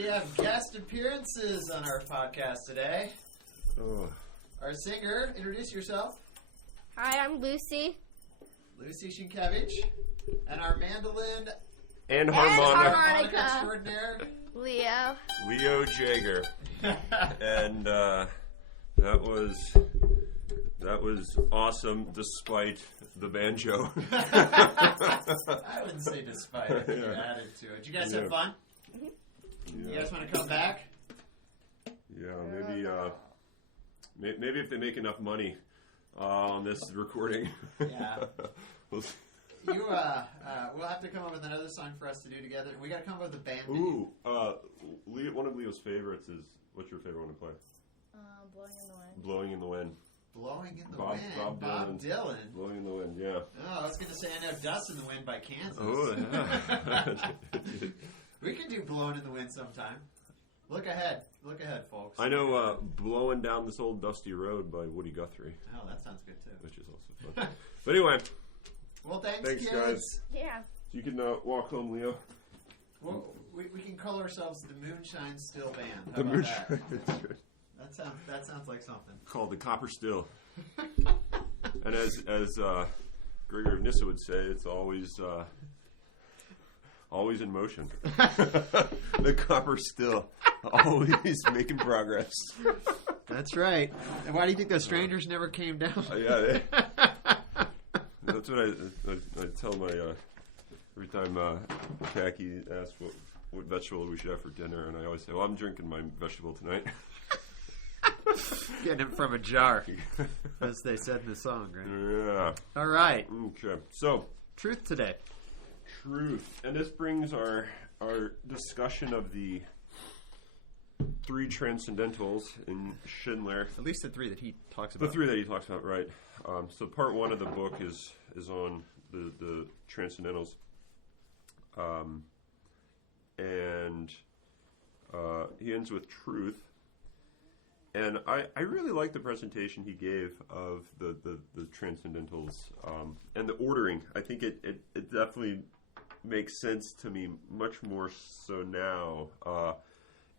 We have guest appearances on our podcast today. Oh. Our singer, introduce yourself. Hi, I'm Lucy. Lucy Sienkiewicz. And our mandolin And harmonica extraordinaire, Leo. Leo Jaeger. And that was awesome despite the banjo. I wouldn't say despite. I think you added to it. Did you guys have fun? You guys want to come back? Yeah, maybe if they make enough money on this recording. Yeah. We'll have to come up with another song for us to do together. We got to come up with a band name. Leo, one of Leo's favorites is, what's your favorite one to play? Blowing in the Wind. Blowing in the Bob- Wind. Bob Dylan. Blowing in the Wind, yeah. Oh, I was going to say I know Dust in the Wind by Kansas. Oh, yeah. We can do Blowing in the Wind sometime. Look ahead, folks. I know Blowing Down This Old Dusty Road by Woody Guthrie. Oh, that sounds good too. Which is also fun. But anyway. Well, thanks Thanks, kids. guys. Yeah. You can walk home, Leo. Well, we can call ourselves the Moonshine Still Band. How The about Moonshine. that? That sounds like something. Called the Copper Still. And as Gregor of Nyssa would say, it's always in motion. The Copper Still. Always making progress. That's right. And why do you think those strangers never came down? Yeah. That's what I tell my every time Khaki asks what vegetable we should have for dinner, and I always say, well, I'm drinking my vegetable tonight. Getting it from a jar, as they said in the song, right? Yeah. All right. Okay. So, Truth today. truth. And this brings our discussion of the three transcendentals in Schindler. At least the three that he talks about. The three that he talks about, right. So part one of the book is on the transcendentals. And he ends with truth. And I really like the presentation he gave of the transcendentals and the ordering. I think it definitely makes sense to me much more so now.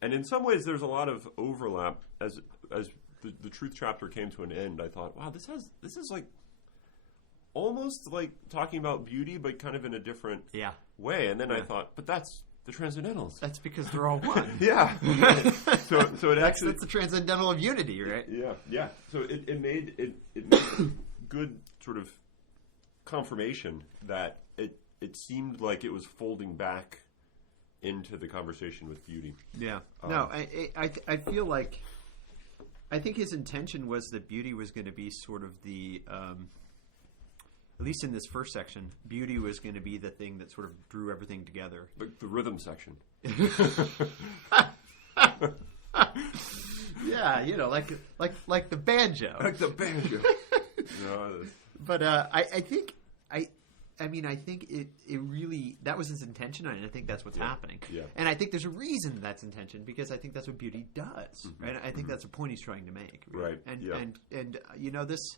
And in some ways, there's a lot of overlap. As the truth chapter came to an end, I thought, wow, this is like almost like talking about beauty, but kind of in a different way. And then I thought, but that's the transcendentals. That's because they're all one. Yeah. So that's the transcendental of unity, right? Yeah. So it made good sort of confirmation that it seemed like it was folding back into the conversation with beauty. Yeah. No, I feel like I think his intention was that beauty was going to be sort of the at least in this first section, beauty was going to be the thing that sort of drew everything together. Like the rhythm section. Yeah, like the banjo. Like the banjo. No, but I think it really, that was his intention, and I think that's what's happening. Yeah. And I think there's a reason that's intention, because I think that's what beauty does, right? I think that's the point he's trying to make. Right. And this,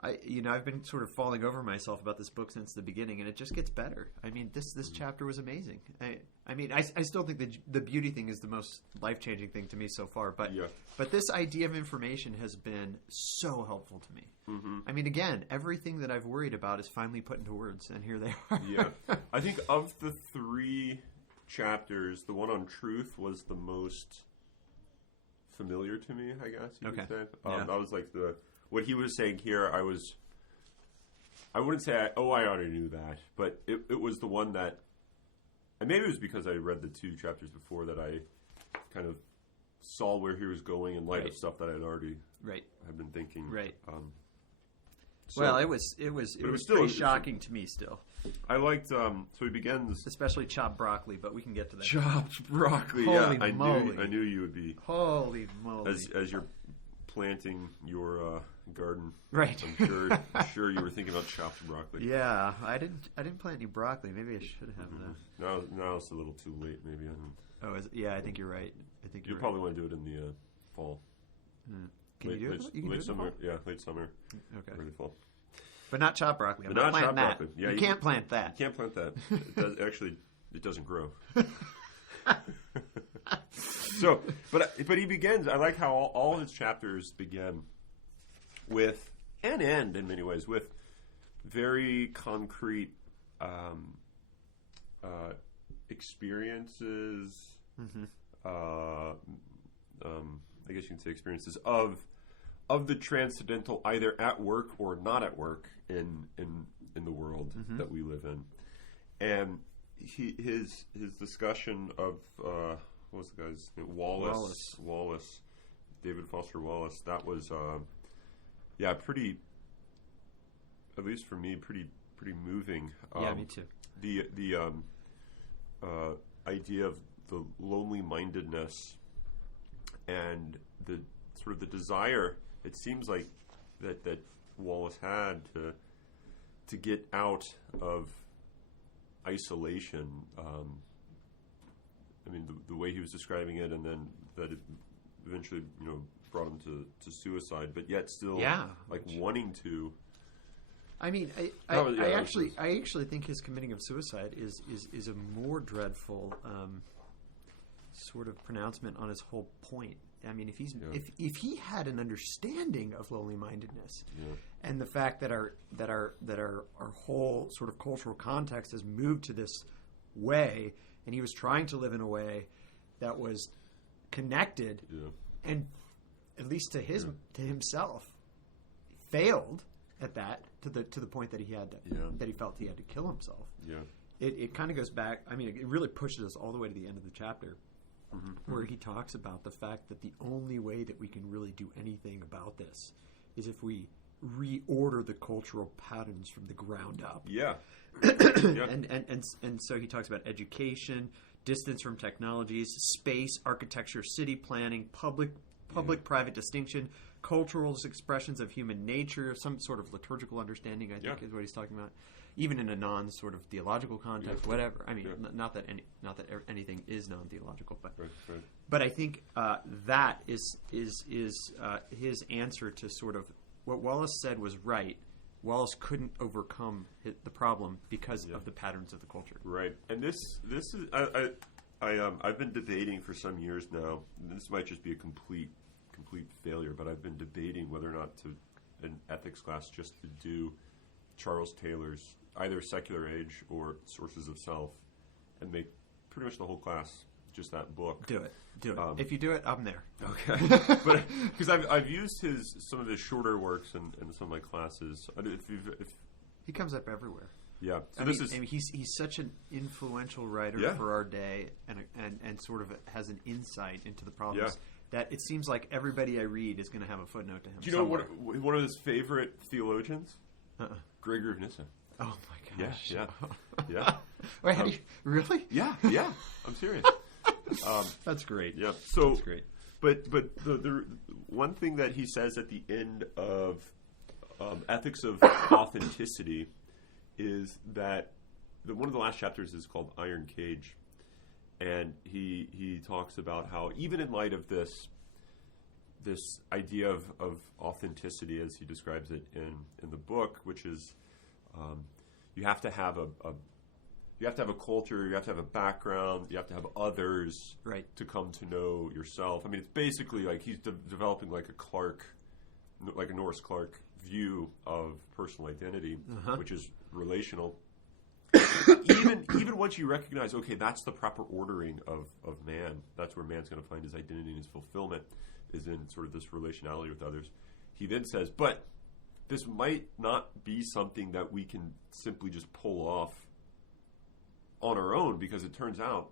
I've been sort of falling over myself about this book since the beginning, and it just gets better. I mean, this chapter was amazing. I still think the beauty thing is the most life-changing thing to me so far, but this idea of information has been so helpful to me. Mm-hmm. I mean, again, everything that I've worried about is finally put into words, and here they are. Yeah. I think of the three chapters, the one on truth was the most familiar to me, I guess you could say. I was like what he was saying here, I wouldn't say I already knew that, but it was the one that, and maybe it was because I read the two chapters before that I kind of saw where he was going in light of stuff that I'd already had been thinking. Right. So, well, it was still pretty shocking to me still. I liked, so he begins... Especially chopped broccoli, but we can get to that. Chopped broccoli, Holy yeah. moly. I knew you would be... Holy moly. As you're planting your garden. Right. I'm sure you were thinking about chopped broccoli. Yeah, I didn't plant any broccoli. Maybe I should have though. Now it's a little too late. Maybe I think you're right. You probably want to do it in the fall. Can you do it? You can late do it summer. in the fall? Yeah, late summer. Okay. Early fall. But not chopped broccoli. But not planting chopped that. broccoli. Yeah, you can't plant that. You can't plant that. It doesn't grow. So, but he begins. I like how all his chapters begin with and end in many ways with very concrete experiences. Mm-hmm. I guess you can say experiences of the transcendental, either at work or not at work in the world Mm-hmm. that we live in, and his discussion of what was the guy's name? Wallace, David Foster Wallace. That was pretty, at least for me, pretty moving. Yeah, me too. The idea of the lonely mindedness and the sort of the desire, it seems like that Wallace had to get out of isolation. I mean, the way he was describing it, and then that it eventually, brought him to suicide, but yet still, wanting to. I mean, I actually think his committing of suicide is a more dreadful sort of pronouncement on his whole point. I mean, if he had an understanding of lonely mindedness and the fact that our whole sort of cultural context has moved to this way, and he was trying to live in a way that was connected, and at least to himself, failed at that to the point that he had to, that he felt he had to kill himself. Yeah, it kind of goes back. I mean, it really pushes us all the way to the end of the chapter, where he talks about the fact that the only way that we can really do anything about this is if we reorder the cultural patterns from the ground up. Yeah. And so he talks about education, distance from technologies, space, architecture, city planning, public-private distinction, cultural expressions of human nature, some sort of liturgical understanding, I think, is what he's talking about. Even in a non-sort of theological context, whatever. I mean, not that anything is non-theological, but but I think that is his answer to sort of what Wallace said was right. Wallace couldn't overcome the problem because of the patterns of the culture. Right, and this is I've been debating for some years now. And this might just be a complete failure, but I've been debating whether or not to an ethics class just to do Charles Taylor's either Secular Age or Sources of Self, and make pretty much the whole class just that book. Do it. If you do it, I'm there. Okay, but because I've used some of his shorter works in some of my classes. If he comes up everywhere. Yeah, so he's such an influential writer for our day, and sort of has an insight into the problems that it seems like everybody I read is going to have a footnote to him. Do you know one of his favorite theologians? Gregory of Nyssa. Oh my gosh! Yeah. Wait, how do you really? Yeah. I'm serious. That's great. Yeah. So that's great. But the one thing that he says at the end of Ethics of Authenticity is that one of the last chapters is called Iron Cage, and he talks about how even in light of this idea of authenticity, as he describes it in the book, which is you have to have a culture, you have to have a background, you have to have others to come to know yourself. I mean, it's basically like he's developing like a Norris Clark view of personal identity, which is relational. even once you recognize, okay, that's the proper ordering of man, that's where man's going to find his identity and his fulfillment, is in sort of this relationality with others. He then says, but this might not be something that we can simply just pull off on our own, because it turns out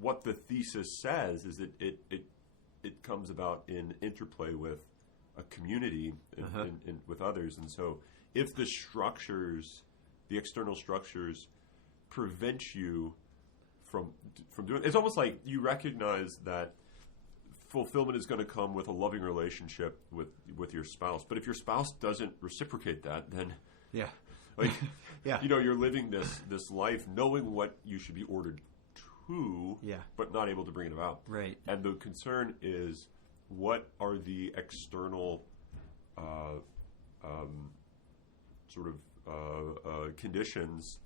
what the thesis says is that it comes about in interplay with a community and with others. And so if the external structures prevent you from doing it, it's almost like you recognize that fulfillment is going to come with a loving relationship with your spouse. But if your spouse doesn't reciprocate that, then you're living this life knowing what you should be ordered to, but not able to bring it about. Right. And the concern is, what are the external conditions,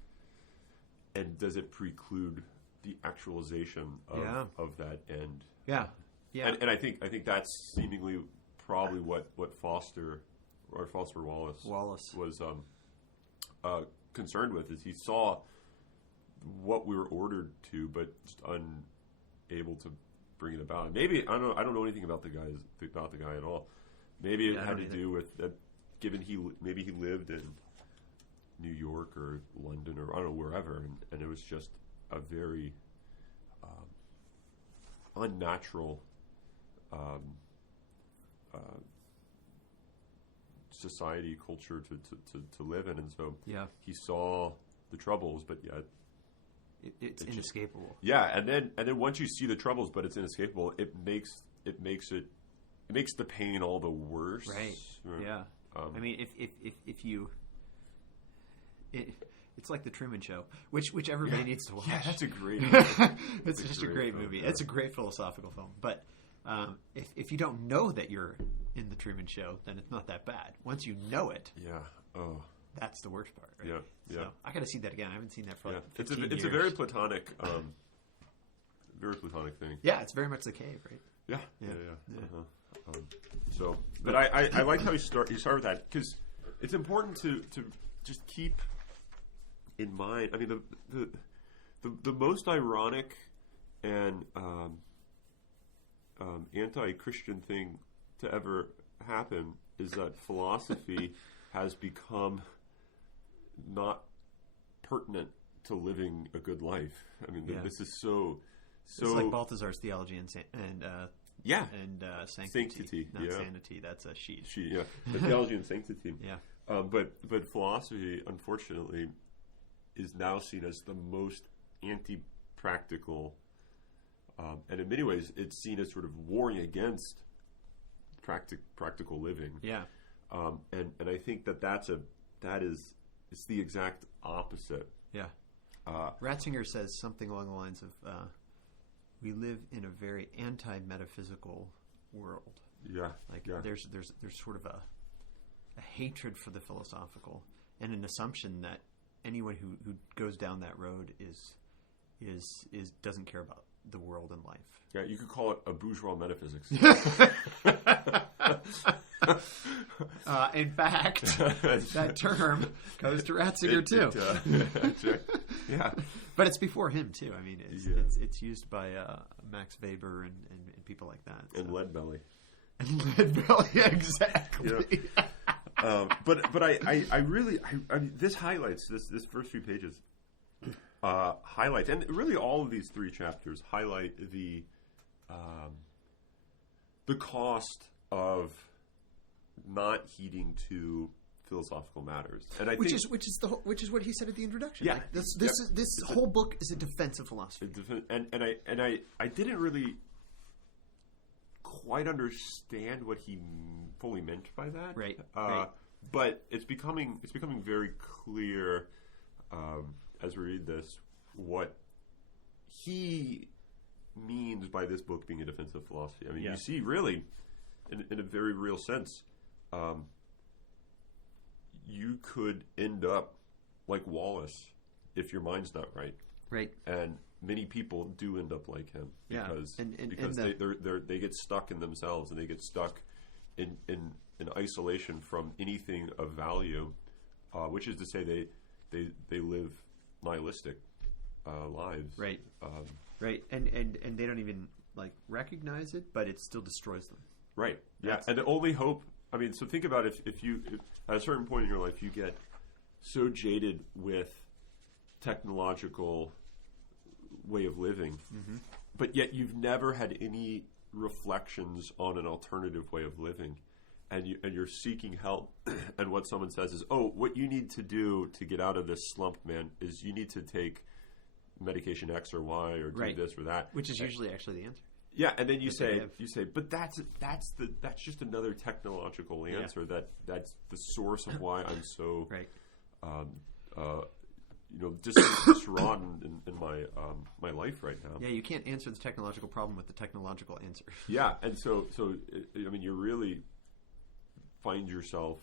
and does it preclude the actualization of that end. Yeah. Yeah. And I think that's seemingly probably what Foster Wallace was concerned with, is he saw what we were ordered to, but just unable to bring it about. Maybe I don't know anything about the guy at all. Maybe it had to do with that. Given maybe he lived in New York or London or I don't know, wherever, and it was just a very unnatural society, culture to live in, and so he saw the troubles, but yet it's inescapable. And then once you see the troubles, but it's inescapable, it makes the pain all the worse. Right. Yeah. I mean, if you, it's like the Truman Show, which everybody needs to watch. Yeah, that's a great movie. It's just a great movie. It's a great philosophical film. But if you don't know that you're in the Truman Show, then it's not that bad. Once you know it, that's the worst part. Right? Yeah. So I got to see that again. I haven't seen that for like 15 years. It's a very platonic thing. Yeah, it's very much the cave, right? Yeah. So, but I like how you start with that, because it's important to just keep in mind. I mean, the most ironic and anti-Christian thing to ever happen is that philosophy has become not pertinent to living a good life. I mean, this is so. It's like Balthazar's theology and sanctity, not sanity. That's a she. The theology and sanctity. Yeah. But philosophy, unfortunately, is now seen as the most anti-practical, and in many ways, it's seen as sort of warring against practical living. Yeah. And I think it's the exact opposite. Yeah. Ratzinger says something along the lines of, we live in a very anti-metaphysical world. Yeah. There's sort of a hatred for the philosophical, and an assumption that anyone who goes down that road is doesn't care about the world and life. Yeah, you could call it a bourgeois metaphysics. In fact, that term goes to Ratzinger too. Yeah, but it's before him too. I mean, it's used by Max Weber and people like that. So. And Leadbelly. Exactly. Yeah. But I really this highlights this first few pages highlights, and really all of these 3 chapters highlight the cost of not heeding to philosophical matters, and which is what he said at the introduction. Yeah, this whole book is a defense of philosophy, and I didn't really quite understand what he fully meant by that. Right. But it's becoming very clear as we read this what he means by this book being a defense of philosophy. I mean, you see, really, in a very real sense, you could end up like Wallace if your mind's not right. Right. And many people do end up like him because they get stuck in themselves, and they get stuck in isolation from anything of value, which is to say they live nihilistic lives. Right. Right. And they don't even recognize it, but it still destroys them. Right. Yeah. And the only hope, I mean, so think about if at a certain point in your life you get so jaded with technological way of living, but yet you've never had any reflections on an alternative way of living, and you're seeking help, and what someone says is, "Oh, what you need to do to get out of this slump, man, is you need to take medication X or Y or do this or that," which is usually actually the answer. Yeah, and then you say, but that's just another technological answer. That's the source of why I'm so distraught in my life right now. Yeah, you can't answer the technological problem with the technological answer. Yeah, and so I mean, you really find yourself.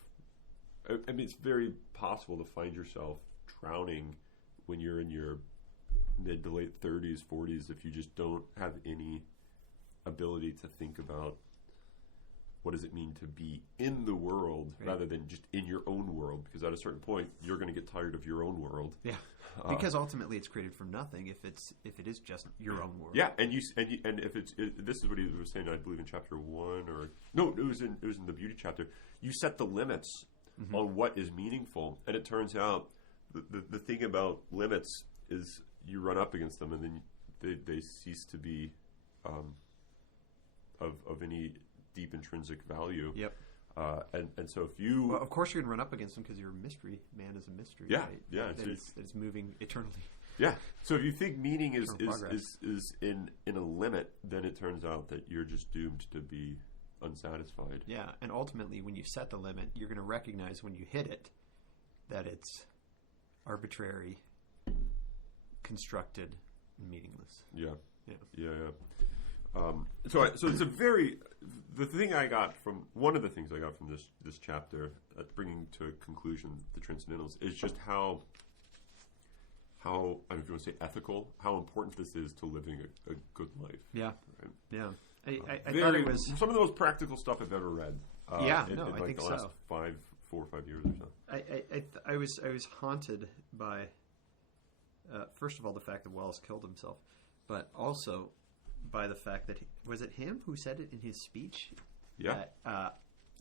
I mean, it's very possible to find yourself drowning when you're in your mid to late 30s, 40s if you just don't have any ability to think about what does it mean to be in the world rather than just in your own world, because at a certain point you're going to get tired of your own world. Yeah, because ultimately it's created from nothing if it is just your own world. Yeah, and if this is what he was saying, I believe in chapter 1 or no, it was in the beauty chapter. You set the limits on what is meaningful, and it turns out the thing about limits is you run up against them and then they cease to be of any deep intrinsic value. Yep. And so if you... Well, of course you're going to run up against them because you're a mystery. Man is a mystery. Yeah, right? yeah. That is moving eternally. Yeah. So if you think meaning is in a limit, then it turns out that you're just doomed to be unsatisfied. Yeah, and ultimately when you set the limit, you're going to recognize when you hit it that it's arbitrary, constructed, and meaningless. Yeah. Yeah. Yeah, yeah. So it's a very... one of the things I got from this chapter, bringing to a conclusion the Transcendentals, is just how I don't know if you want to say ethical, how important this is to living a good life. Yeah. Right? Yeah. I thought it was... Some of the most practical stuff I've ever read. I think the so. last 4 or 5 years or so. I was haunted by, first of all, the fact that Wallace killed himself, but also by the fact that was it him who said it in his speech? Yeah. That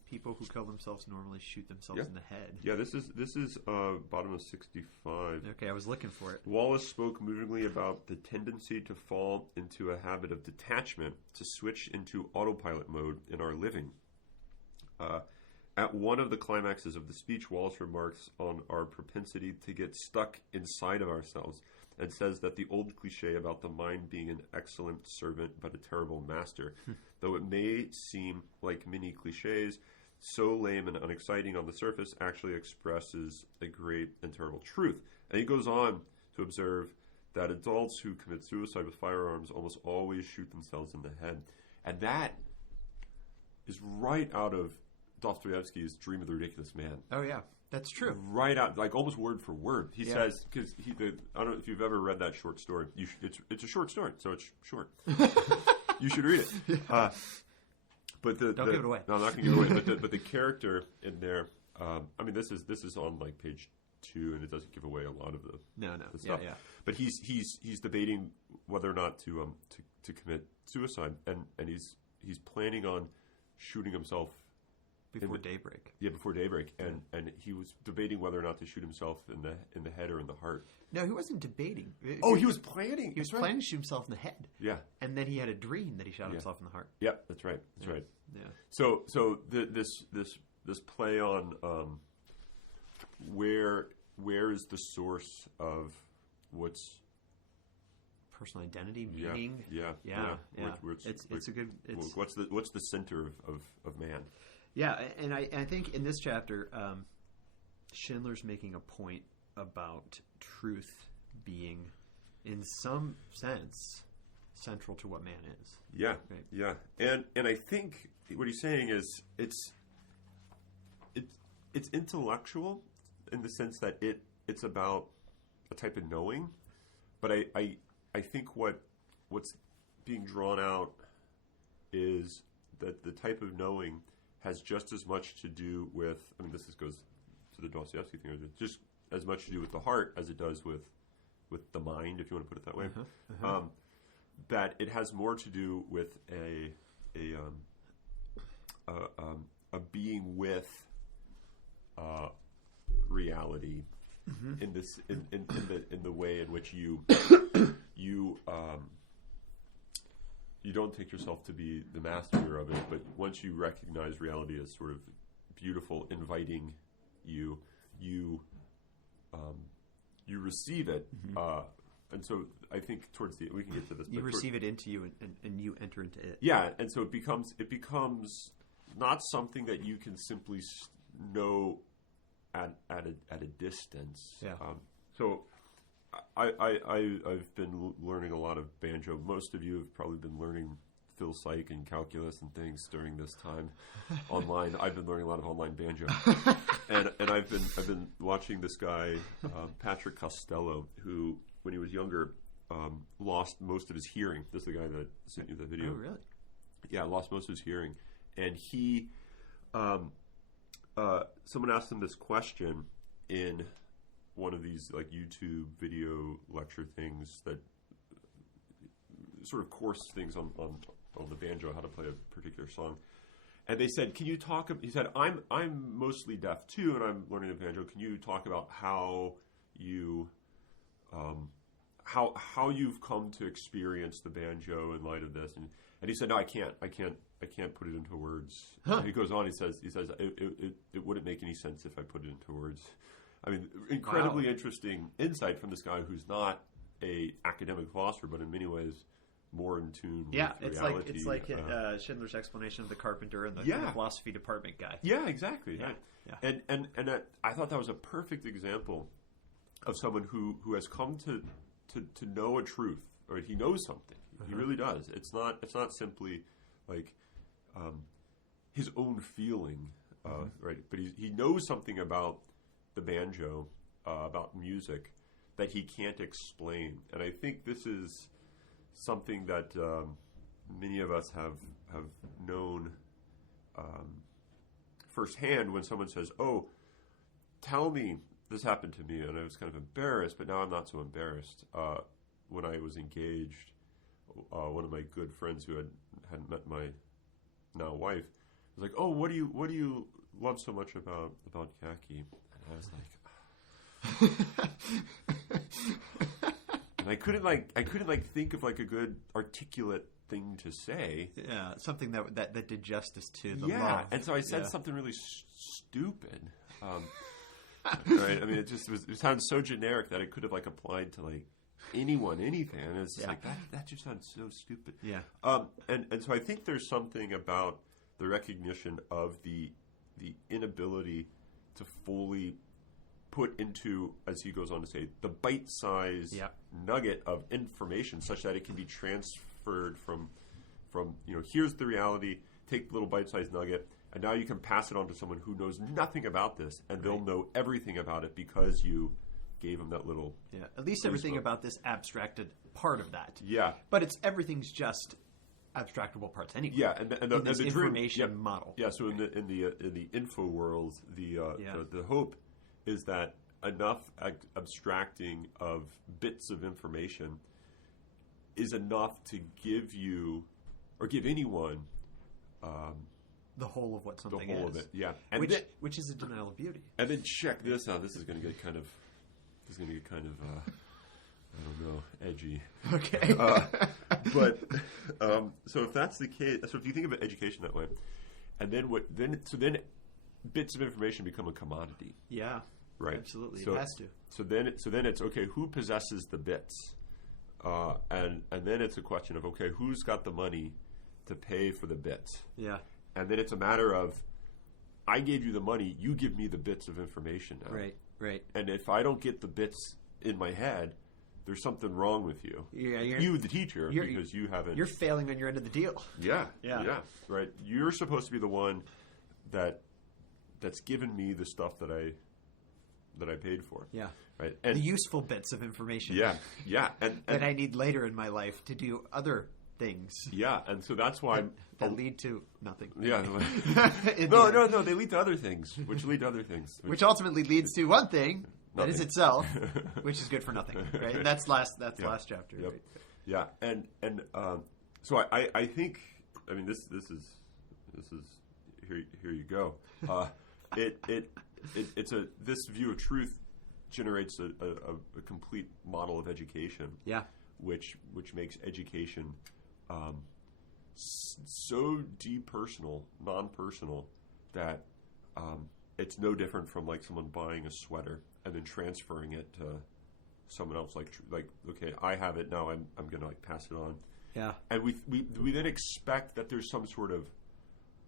people who kill themselves normally shoot themselves in the head. Yeah, this is bottom of 65. Okay, I was looking for it. Wallace spoke movingly about the tendency to fall into a habit of detachment, to switch into autopilot mode in our living. At one of the climaxes of the speech, Wallace remarks on our propensity to get stuck inside of ourselves and says that the old cliche about the mind being an excellent servant but a terrible master, though it may seem like many cliches, so lame and unexciting on the surface, actually expresses a great and terrible truth. And he goes on to observe that adults who commit suicide with firearms almost always shoot themselves in the head. And that is right out of Dostoevsky's Dream of the Ridiculous Man. Oh, yeah. That's true. Right out, like almost word for word. He says, because I don't know if you've ever read that short story. It's a short story, so it's short. You should read it. Yeah. But don't give it away. No, I'm not going to give it away. But the character in there, I mean, this is on like page 2, and it doesn't give away a lot of the stuff. Yeah. But he's debating whether or not to commit suicide, and he's planning on shooting himself. Before daybreak. Yeah, before daybreak, and he was debating whether or not to shoot himself in the head or in the heart. No, he wasn't debating. He was planning. He was planning to shoot himself in the head. Yeah, and then he had a dream that he shot himself in the heart. Yeah, that's right. That's right. Yeah. So this play on where is the source of what's personal identity, meaning. Yeah. It's a good. What's the center of man? Yeah, and I think in this chapter, Schindler's making a point about truth being, in some sense, central to what man is. Yeah, right? Yeah, and I think what he's saying is it's intellectual in the sense that it's about a type of knowing, but I think what's being drawn out is that the type of knowing has just as much to do with, I mean, this goes to the Dostoevsky thing, just as much to do with the heart as it does with the mind, if you want to put it that way. That it has more to do with a being with reality in this in the way in which you don't take yourself to be the master of it, but once you recognize reality as sort of beautiful, inviting you receive it. And so I think towards the we can get to this. You receive it into you, and you enter into it. Yeah, and so it becomes not something that you can simply know at a distance. Yeah. So I've been learning a lot of banjo. Most of you have probably been learning Phil Psych and calculus and things during this time online. I've been learning a lot of online banjo, and I've been watching this guy Patrick Costello, who when he was younger lost most of his hearing. This is the guy that sent you the video. Oh, really? Yeah, lost most of his hearing, and he, someone asked him this question in one of these like YouTube video lecture things that sort of course things on the banjo, how to play a particular song. And they said, "Can you talk?" He said, "I'm mostly deaf too, and I'm learning the banjo. Can you talk about how you how you've come to experience the banjo in light of this?" And he said, "No, I can't put it into words." Huh. And he goes on. He says it wouldn't make any sense if I put it into words. I mean, incredibly interesting insight from this guy who's not a academic philosopher, but in many ways more in tune with reality. It's like Schindler's explanation of the carpenter and the philosophy department guy. Yeah, exactly. Yeah. Yeah. And I thought that was a perfect example of someone who has come to know a truth, or he knows something. He really does. It's not simply like his own feeling, right? But he knows something about the banjo, about music, that he can't explain. And I think this is something that many of us have known firsthand when someone says, "Oh, tell me, this happened to me," and I was kind of embarrassed, but now I'm not so embarrassed. When I was engaged, one of my good friends who hadn't met my now wife was like, "Oh, what do you love so much about khaki?" And I was like, and I couldn't think of like a good articulate thing to say. Yeah, something that did justice to the love. Yeah, and so I said something really stupid. Right? I mean, it sounds so generic that it could have like applied to like anyone, anything. And it's just like that just sounds so stupid. Yeah. And so I think there's something about the recognition of the inability to fully put into, as he goes on to say, the bite-sized nugget of information such that it can be transferred from here's the reality, take the little bite-sized nugget, and now you can pass it on to someone who knows nothing about this, and they'll know everything about it because you gave them that little... Yeah, at least everything about this abstracted part of that. Yeah. But everything's just abstractable parts anyway. Yeah, and the information model. Yeah, so in the info world, the hope is that enough abstracting of bits of information is enough to give you, or give anyone, the whole of what something is. The whole of it, yeah. And which is a denial of beauty. And then check this out. This is going to get kind of, I don't know, edgy. Okay. But so if that's the case, so if you think of education that way, and then bits of information become a commodity. Yeah. Right. Absolutely. So, it has to. So then it's okay. Who possesses the bits? And then it's a question of, okay, who's got the money to pay for the bits? Yeah. And then it's a matter of, I gave you the money, you give me the bits of information now. Right. And if I don't get the bits in my head, there's something wrong with you. Yeah, you, the teacher, because you haven't... You're failing on your end of the deal. Yeah. Right. You're supposed to be the one that's given me the stuff that I paid for. Yeah. Right. And the useful bits of information. Yeah. And that I need later in my life to do other things. Yeah, and so that's why that lead to nothing. Yeah. No, they lead to other things, which lead to other things. Which ultimately leads to one thing that is itself, which is good for nothing. Right? And that's last chapter. Yep. Right? Yeah. And so I think, I mean, this is here you go. It's this view of truth generates a complete model of education. Yeah. Which makes education so depersonal, non-personal, that it's no different from like someone buying a sweater and then transferring it to someone else. Like okay, I have it now. I'm going to like pass it on. Yeah. And we then expect that there's some sort of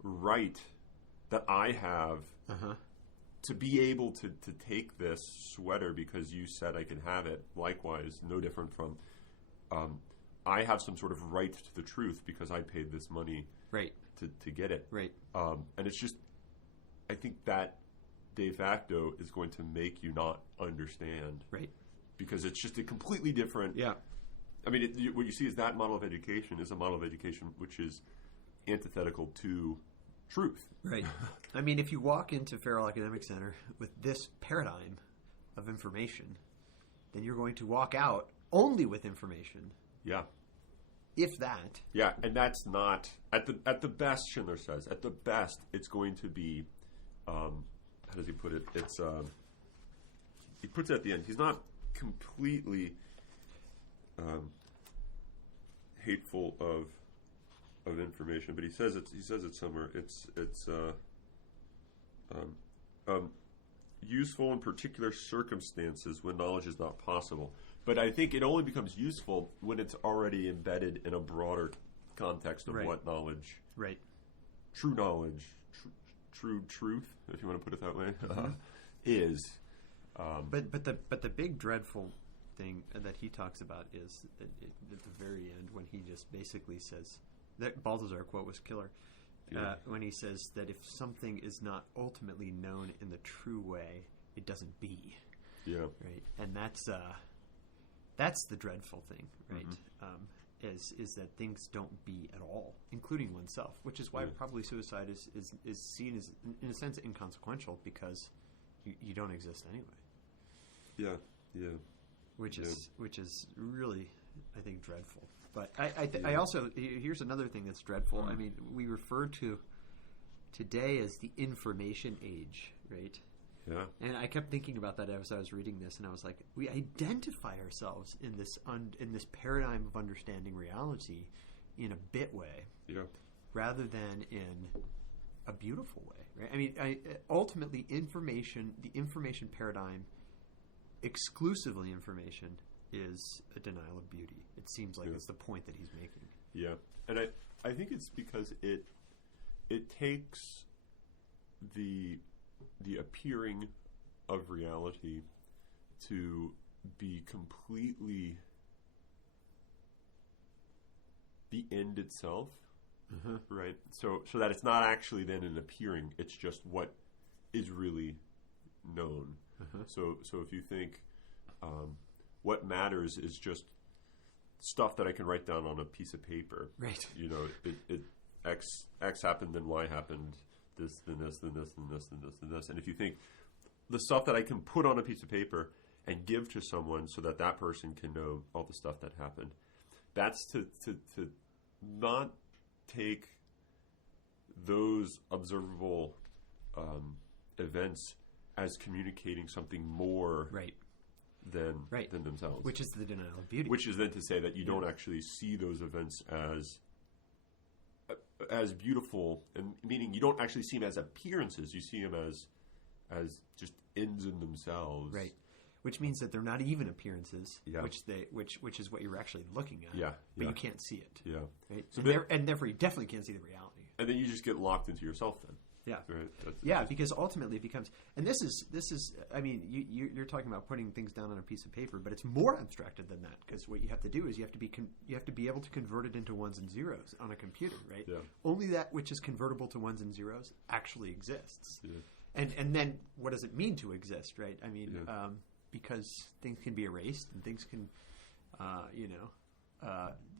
right that I have to be able to take this sweater because you said I can have it. Likewise, no different from I have some sort of right to the truth because I paid this money to get it. Right. And it's just, I think that de facto is going to make you not understand. Right. Because it's just a completely different I mean, what you see is that model of education is a model of education which is antithetical to truth. Right. I mean, if you walk into Farrell Academic Center with this paradigm of information, then you're going to walk out only with information. Yeah. If that. Yeah, and that's not at the best. Schindler says at the best, it's going to be. How does he put it? It's. He puts it at the end. He's not completely hateful of information, but he says it somewhere. It's useful in particular circumstances when knowledge is not possible. But I think it only becomes useful when it's already embedded in a broader context of what knowledge, true knowledge, true truth, if you want to put it that way, is. But the big dreadful thing that he talks about is at the very end when he just basically says that Balthazar quote was killer. When he says that if something is not ultimately known in the true way, it doesn't be. Yeah. Right. And that's the dreadful thing, right? Mm-hmm. Is that things don't be at all, including oneself, which is why probably suicide is seen as, in a sense, inconsequential because you don't exist anyway. Yeah. Yeah. Which is really, I think, dreadful. But I also, here's another thing that's dreadful. I mean, we refer to today as the information age, right? Yeah. And I kept thinking about that as I was reading this, and I was like, we identify ourselves in this paradigm of understanding reality in a bit way, rather than in a beautiful way, right? I mean, ultimately, the information paradigm, exclusively information, is a denial of beauty. It seems like it's the point that he's making. Yeah, and I think it's because it takes the appearing of reality to be completely the end itself, right? So that it's not actually then an appearing; it's just what is really known. So if you think what matters is just stuff that I can write down on a piece of paper, right? You know, it X happened, then Y happened. This, then this, then this, then this, then this, then this. And if you think the stuff that I can put on a piece of paper and give to someone so that that person can know all the stuff that happened, that's to not take those observable events as communicating something more than themselves. Which is the denial of beauty. Which is then to say that you don't actually see those events as beautiful, and meaning you don't actually see them as appearances. You see them as just ends in themselves, right? Which means that they're not even appearances, yeah. which is what you're actually looking at. Yeah, but you can't see it. Yeah, right. So and therefore you definitely can't see the reality. And then you just get locked into yourself. Then, yeah, right. Because ultimately it becomes, and this is. I mean, you're talking about putting things down on a piece of paper, but it's more abstracted than that because what you have to do is you have to be able to convert it into ones and zeros on a computer, right? Yeah. Only that which is convertible to ones and zeros actually exists. Yeah. And then what does it mean to exist, right? I mean, because things can be erased and things can,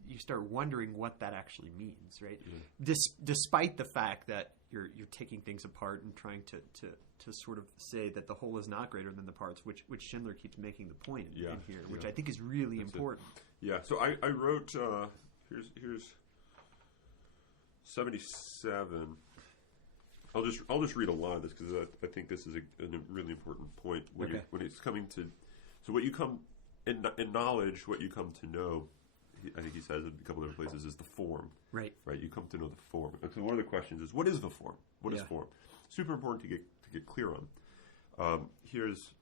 you start wondering what that actually means, right? Yeah. Despite the fact that you're taking things apart and trying to sort of say that the whole is not greater than the parts, which Schindler keeps making the point in here, which I think is really important. Yeah. So I wrote here's 77. I'll just read a lot of this because I think this is a really important point when it's coming to. So what you come in knowledge, what you come to know, I think he says in a couple of different places, is the form. Right. Right. You come to know the form. And so one of the questions is, what is the form? What is form? Super important to get clear on. Here's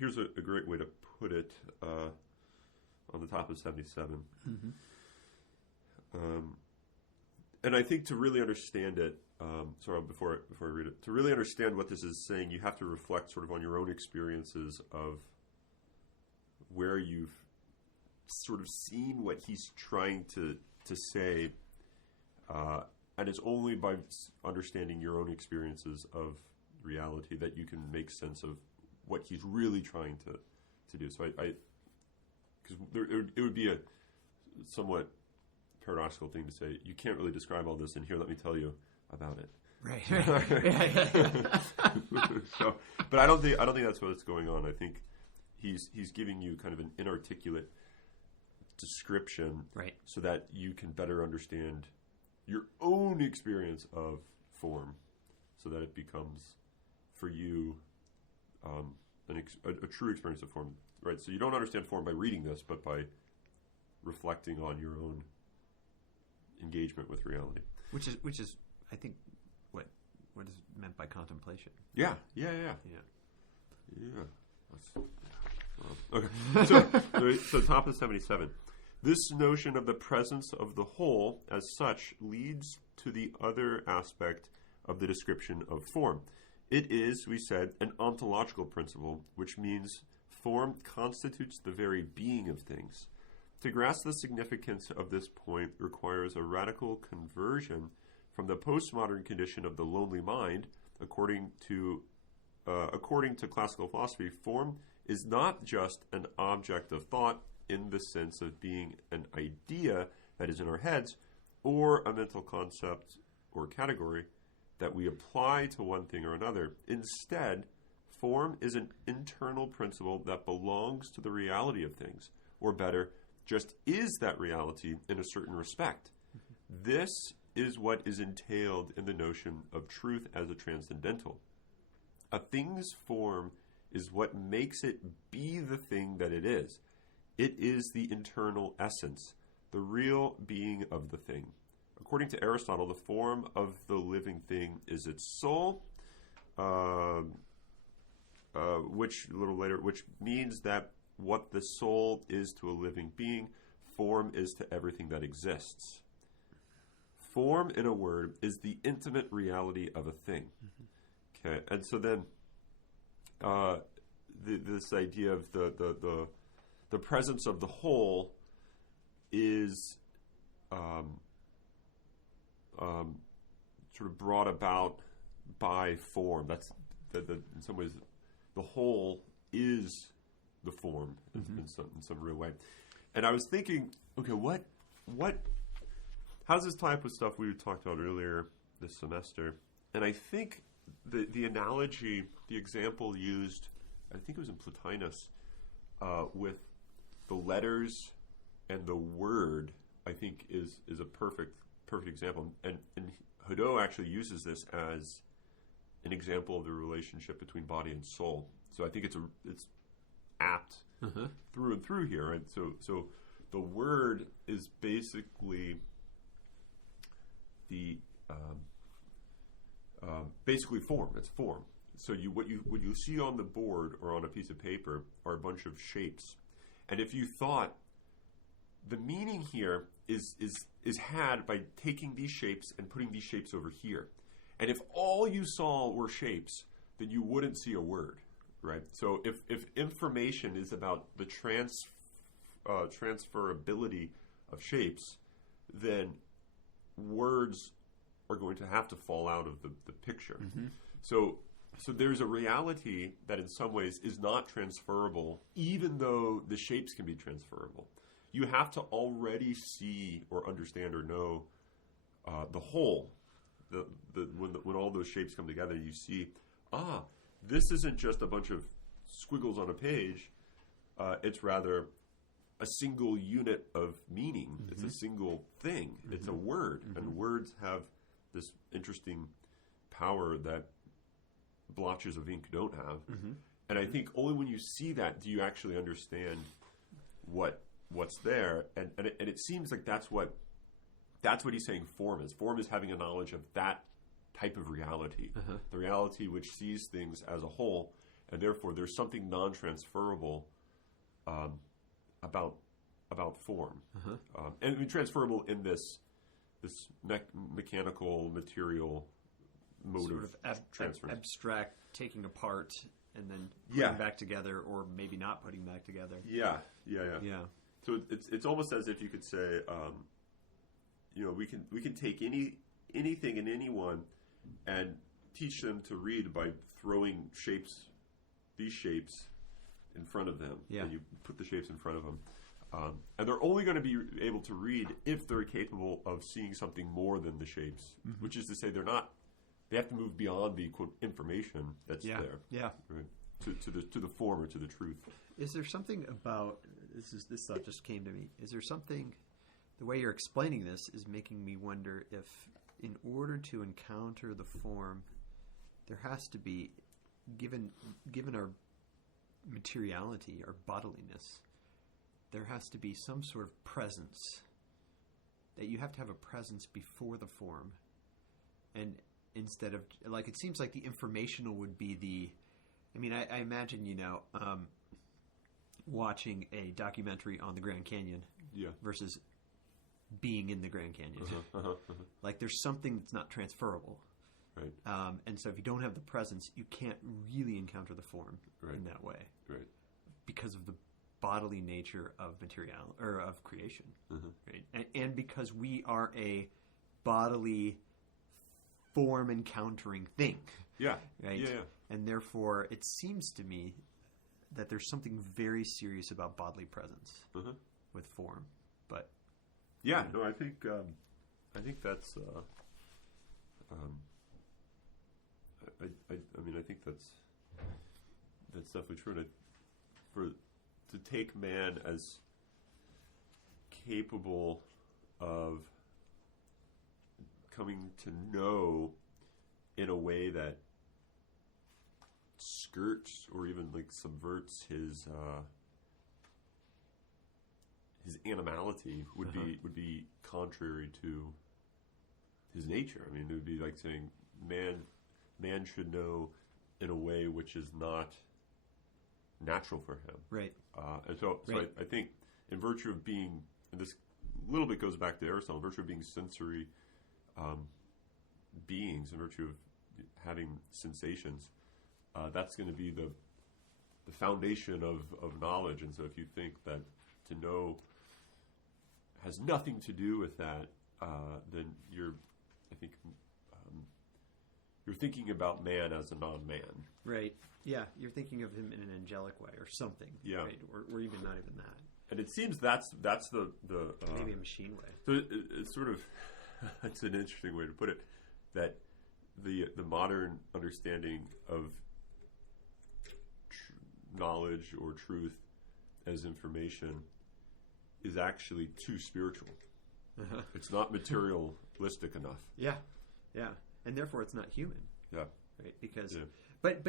a great way to put it on the top of 77. And I think to really understand it, before I read it, to really understand what this is saying, you have to reflect sort of on your own experiences of where you've sort of seen what he's trying to say, and it's only by understanding your own experiences of reality that you can make sense of what he's really trying to do. So it would be a somewhat paradoxical thing to say. You can't really describe all this, and here, let me tell you about it. Right. So, but I don't think that's what's going on. I think he's giving you kind of an inarticulate description, right, so that you can better understand your own experience of form, so that it becomes for you a true experience of form. Right. So you don't understand form by reading this, but by reflecting on your own engagement with reality. Which is, I think, what is meant by contemplation. Yeah. Okay. So top of 77. This notion of the presence of the whole as such leads to the other aspect of the description of form. It is, we said, an ontological principle, which means form constitutes the very being of things. To grasp the significance of this point requires a radical conversion from the postmodern condition of the lonely mind. According to classical philosophy, form is not just an object of thought in the sense of being an idea that is in our heads, or a mental concept or category that we apply to one thing or another. Instead, form is an internal principle that belongs to the reality of things, or better, just is that reality in a certain respect. This is what is entailed in the notion of truth as a transcendental. A thing's form is what makes it be the thing that it is. It is the internal essence, the real being of the thing. According to Aristotle, the form of the living thing is its soul, which a little later, which means that what the soul is to a living being, form is to everything that exists. Form, in a word, is the intimate reality of a thing. Okay, and so then this idea of the presence of the whole is sort of brought about by form. That's in some ways the whole is the form in some real way. And I was thinking, okay, what how's this type of stuff we talked about earlier this semester? And I think the analogy, the example used, I think it was in Plotinus, with the letters and the word, I think is a perfect example. And Hodot actually uses this as an example of the relationship between body and soul. So I think it's apt through and through here. Right? So the word is basically the basically form. It's form. So what you see on the board or on a piece of paper are a bunch of shapes. And if you thought the meaning here is had by taking these shapes and putting these shapes over here. And if all you saw were shapes, then you wouldn't see a word, right? So if information is about the transferability of shapes, then words are going to have to fall out of the picture. So there's a reality that in some ways is not transferable, even though the shapes can be transferable. You have to already see or understand or know the whole. When all those shapes come together, you see, this isn't just a bunch of squiggles on a page. It's rather a single unit of meaning. It's a single thing. It's a word, and words have this interesting power that blotches of ink don't have. And I think only when you see that do you actually understand what's there. And it seems like that's what he's saying form is. Form is having a knowledge of that type of reality, the reality which sees things as a whole, and therefore there's something non-transferable about form, and I mean, transferable in this mechanical material mode sort of transfer, abstract taking apart and then putting back together, or maybe not putting back together. Yeah. So it's almost as if you could say, we can take anything and anyone and teach them to read by throwing these shapes in front of them. And you put the shapes in front of them. And they're only going to be able to read if they're capable of seeing something more than the shapes, which is to say they have to move beyond the quote information that's there. Yeah. Right. To the form or to the truth. Is there something about this thought just came to me? Is there something, the way you're explaining this is making me wonder if in order to encounter the form, there has to be, given our materiality, our bodiliness, there has to be some sort of presence, that you have to have a presence before the form. And instead of, like, it seems like the informational would be the, I mean, I imagine, watching a documentary on the Grand Canyon versus being in the Grand Canyon. Like, there's something that's not transferable. Right. And so if you don't have the presence, you can't really encounter the form in that way. Right. Because of the bodily nature of material or of creation. Right? And because we are a bodily form encountering thing. Yeah. Right? Yeah. And therefore, it seems to me that there's something very serious about bodily presence with form. But yeah, no, I think that's. I mean, I think that's definitely true. To take man as capable of coming to know in a way that skirts or even like subverts his animality would be contrary to his nature. I mean, it would be like saying man should know in a way which is not natural for him. Right. And so I think in virtue of being, and this a little bit goes back to Aristotle, in virtue of being sensory beings, in virtue of having sensations, that's going to be the foundation of knowledge. And so if you think that to know has nothing to do with that, then you're thinking about man as a non-man. Right. Yeah, you're thinking of him in an angelic way or something. Yeah. Right? Or even not even that. And it seems that's the maybe a machine way. So it's sort of it's an interesting way to put it, that the modern understanding of knowledge or truth as information is actually too spiritual. It's not materialistic enough. Yeah, and therefore it's not human. Yeah, right. Because, but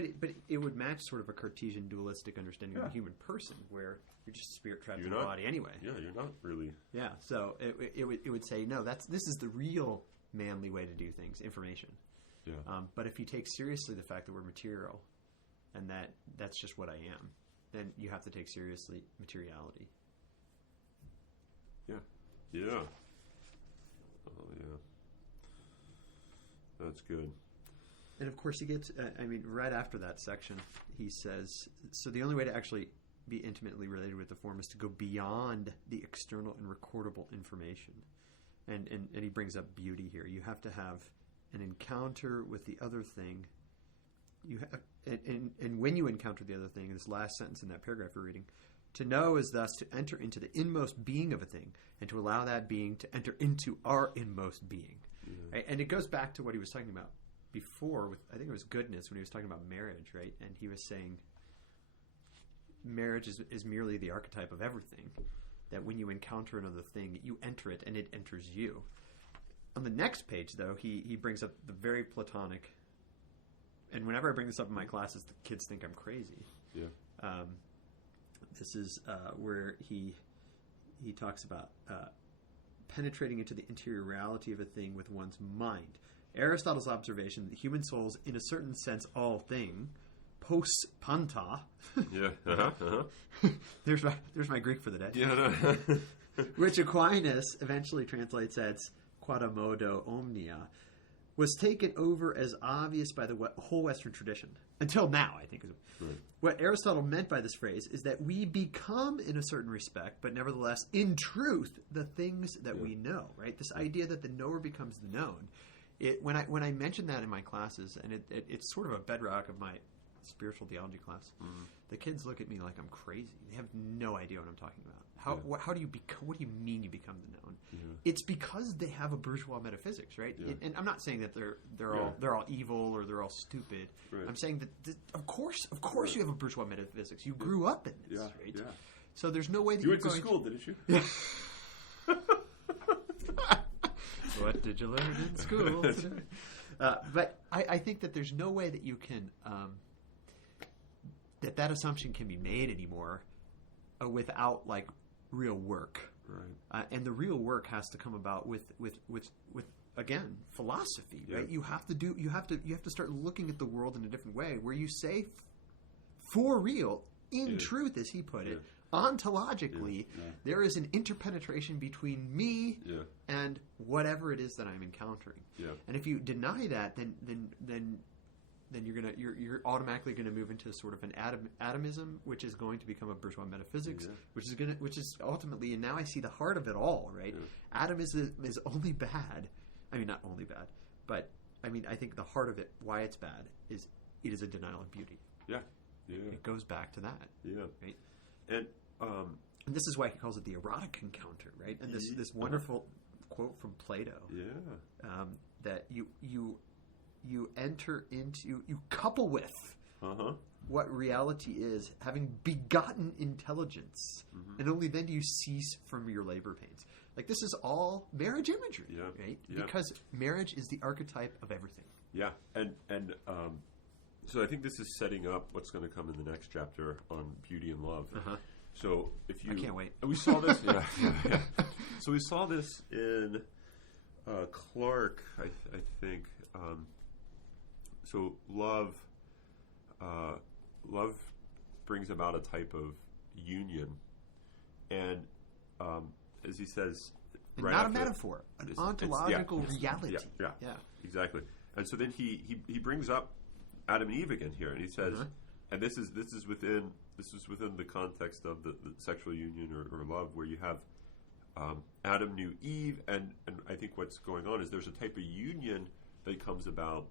it would match sort of a Cartesian dualistic understanding of a human person, where you're just a spirit trapped in a body anyway. Yeah, you're not really. Yeah, so it would say no. This is the real manly way to do things. Information. Yeah. But if you take seriously the fact that we're material, and that's just what I am, then you have to take seriously materiality. Yeah. Yeah. Oh, yeah. That's good. And of course, he gets, right after that section, he says, so the only way to actually be intimately related with the form is to go beyond the external and recordable information. And he brings up beauty here. You have to have an encounter with the other thing. You have, and when you encounter the other thing, this last sentence in that paragraph we're reading, to know is thus to enter into the inmost being of a thing and to allow that being to enter into our inmost being. Yeah. Right? And it goes back to what he was talking about before with, I think it was goodness, when he was talking about marriage, right? And he was saying marriage is merely the archetype of everything, that when you encounter another thing, you enter it and it enters you. On the next page, though, he brings up the very Platonic, and whenever I bring this up in my classes, the kids think I'm crazy. Yeah. This is where he talks about penetrating into the interior reality of a thing with one's mind. Aristotle's observation that the human soul is, in a certain sense, all thing, pos panta. Yeah. There's my Greek for the day. Yeah. No. Which Aquinas eventually translates as quadamodo omnia, was taken over as obvious by the whole Western tradition. Until now, I think. Right. What Aristotle meant by this phrase is that we become, in a certain respect, but nevertheless, in truth, the things that we know. Right? This idea that the knower becomes the known. When I mention that in my classes, and it's sort of a bedrock of my spiritual theology class. The kids look at me like I'm crazy. They have no idea what I'm talking about. How do you become? What do you mean you become the known? It's because they have a bourgeois metaphysics, right? And I'm not saying that they're all evil or they're all stupid. Right. I'm saying that of course you have a bourgeois metaphysics. You grew up in this, right? Yeah. So there's no way that You you're went to going school, didn't you? What did you learn in school today? But I think that there's no way that you can that assumption can be made anymore without like real work, Right. And the real work has to come about with again philosophy, right? You have to start looking at the world in a different way, where you say for real, in truth, as he put it. Ontologically, there is an interpenetration between me and whatever it is that I'm encountering. And if you deny that, then you're automatically going to move into sort of an atomism, which is going to become a bourgeois metaphysics, which is ultimately, and now I see the heart of it all. Right, atomism is only bad. I mean, not only bad, but I mean, I think the heart of it, why it's bad, is it is a denial of beauty. It goes back to that. Right. And this is why he calls it the erotic encounter, right? And this wonderful quote from Plato, that you enter into, you couple with what reality is, having begotten intelligence, and only then do you cease from your labor pains. Like, this is all marriage imagery, right? Because marriage is the archetype of everything. And so I think this is setting up what's going to come in the next chapter on beauty and love. So if you, I can't wait. We saw this. So we saw this in Clark, I think. So love brings about a type of union, and as he says, and not a metaphor, an ontological reality. Yeah, exactly. And so then he brings up Adam and Eve again here, and he says, and this is within the context of the sexual union or love, where you have Adam knew Eve, and I think what's going on is there's a type of union that comes about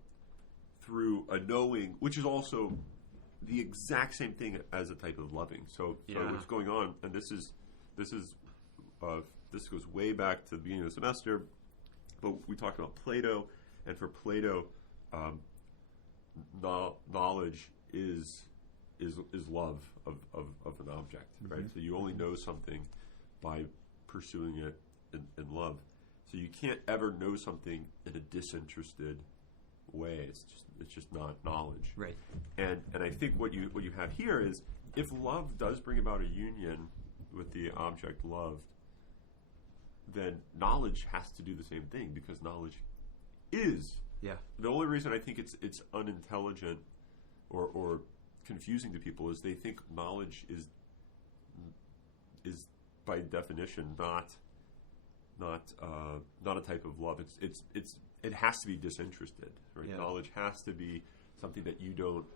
through a knowing, which is also the exact same thing as a type of loving. So what's going on, and this goes way back to the beginning of the semester, but we talked about Plato, and for Plato, knowledge is love of an object, right? So you only know something by pursuing it in love. So you can't ever know something in a disinterested way. It's just not knowledge, right? And I think what you have here is, if love does bring about a union with the object loved, then knowledge has to do the same thing, because knowledge is. The only reason I think it's unintelligent or confusing to people is they think knowledge is by definition not a type of love. It has to be disinterested, right? Knowledge has to be something that you don't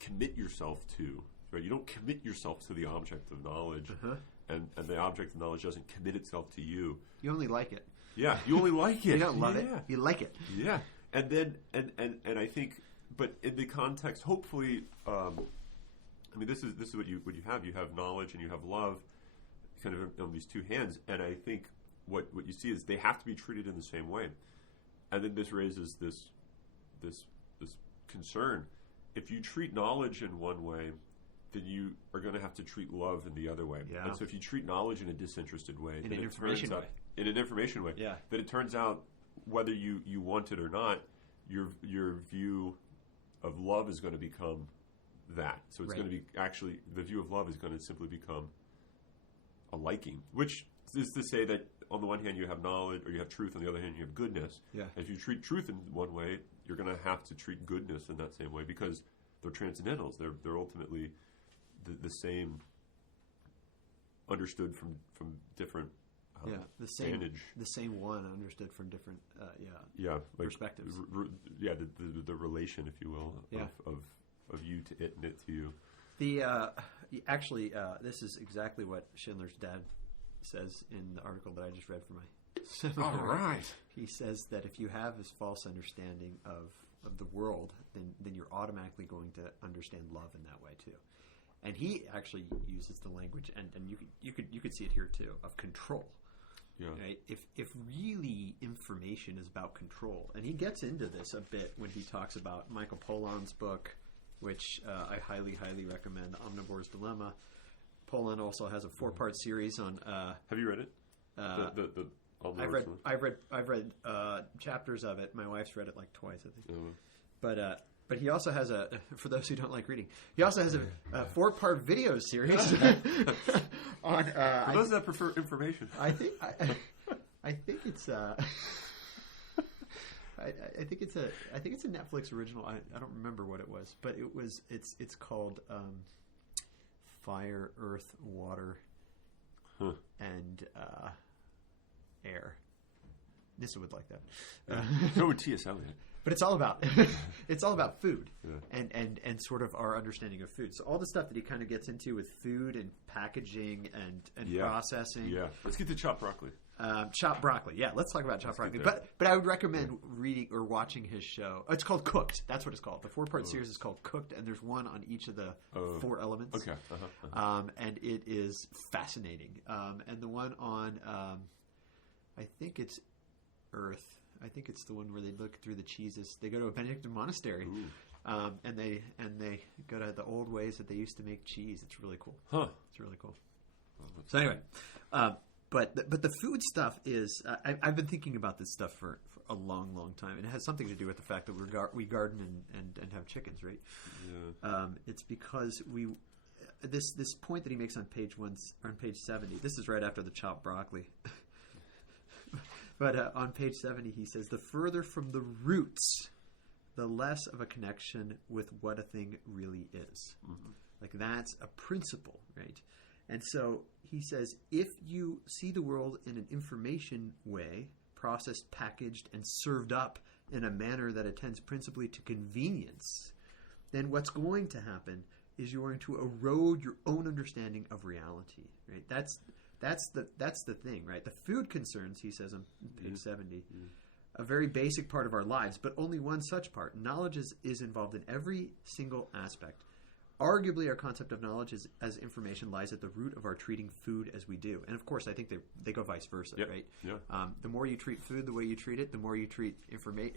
commit yourself to, right? You don't commit yourself to the object of knowledge, and the object of knowledge doesn't commit itself to you. You only like it. You only like it. You don't love it. You like it. And then and I think, but in the context, hopefully, I mean, this is what you have. You have knowledge and you have love, kind of on these two hands. And I think what you see is they have to be treated in the same way. And then this raises this concern. If you treat knowledge in one way, then you are going to have to treat love in the other way. And so if you treat knowledge in a disinterested way, in an information way, then it turns out, whether you want it or not, your view of love is going to become that. So it's going to be, actually, the view of love is going to simply become a liking, which is to say that on the one hand you have knowledge, or you have truth, on the other hand you have goodness. If you treat truth in one way, you're going to have to treat goodness in that same way, because they're transcendentals. They're ultimately the same, understood from different the same vantage. The same one understood from different like perspectives. The relation, if you will, of you to it and it to you. Actually, this is exactly what Schindler's dad says in the article that I just read for my seminar. All right. He says that if you have this false understanding of of the world, then you're automatically going to understand love in that way too. And he actually uses the language, and you could see it here too, of control. Yeah. Right? If really information is about control, and he gets into this a bit when he talks about Michael Pollan's book, which I highly recommend, Omnivore's Dilemma. Pollan also has a 4-part series on. Have you read it? I've read chapters of it. My wife's read it like twice, I think. But he also has for those who don't like reading, he also has a 4-part video series on. For those that prefer information, I think it's. I think it's a Netflix original. I don't remember what it was, but it's called Fire, Earth, Water, and Air. Nissa would like that. So would T.S. Eliot. But it's all about food and sort of our understanding of food. So all the stuff that he kind of gets into with food and packaging and processing. Yeah, let's get to chopped broccoli. Chopped broccoli. Yeah, let's talk about chopped broccoli. But I would recommend reading or watching his show. It's called Cooked. That's what it's called. The 4-part series is called Cooked, and there's one on each of the 4 elements. Okay. And it is fascinating. And the one on, I think it's Earth. I think it's the one where they look through the cheeses. They go to a Benedictine monastery, and they go to the old ways that they used to make cheese. It's really cool. It's really cool. So anyway, but the food stuff is. I've been thinking about this stuff for a long time, and it has something to do with the fact that we garden and have chickens, right? Yeah. It's because this point that he makes on page 70. This is right after the chopped broccoli. But on page 70, he says, the further from the roots, the less of a connection with what a thing really is. Mm-hmm. Like that's a principle, right? And so he says, if you see the world in an information way, processed, packaged, and served up in a manner that attends principally to convenience, then what's going to happen is you're going to erode your own understanding of reality, right? That's the thing, right? The food concerns, he says on page 70, a very basic part of our lives, but only one such part. Knowledge is involved in every single aspect. Arguably, our concept of knowledge as information lies at the root of our treating food as we do. And of course, I think they go vice versa, right? Yeah. The more you treat food the way you treat it, the more you treat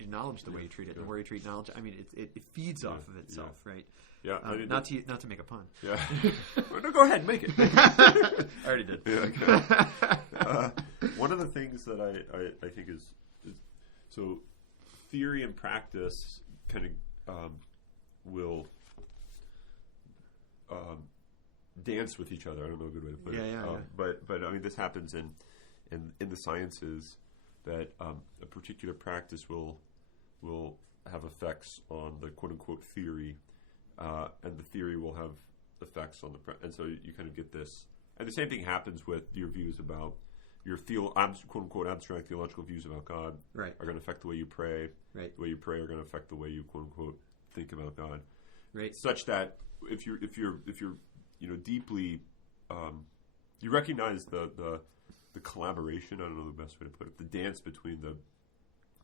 knowledge the way you treat it. The more you treat knowledge, I mean, it feeds off of itself, right? Yeah. Not to make a pun. Yeah. No, go ahead, make it. I already did. Yeah, okay. One of the things that I think is so theory and practice kind of will dance with each other. I don't know a good way to put it. Yeah. But I mean, this happens in the sciences that a particular practice will have effects on the quote unquote theory, and the theory will have effects on and so you kind of get this. And the same thing happens with your views about your quote unquote abstract theological views about God. Right. Are going to affect the way you pray. Right. The way you pray are going to affect the way you quote unquote think about God. Right. Such that if you're deeply you recognize the collaboration. I don't know the best way to put it. The dance between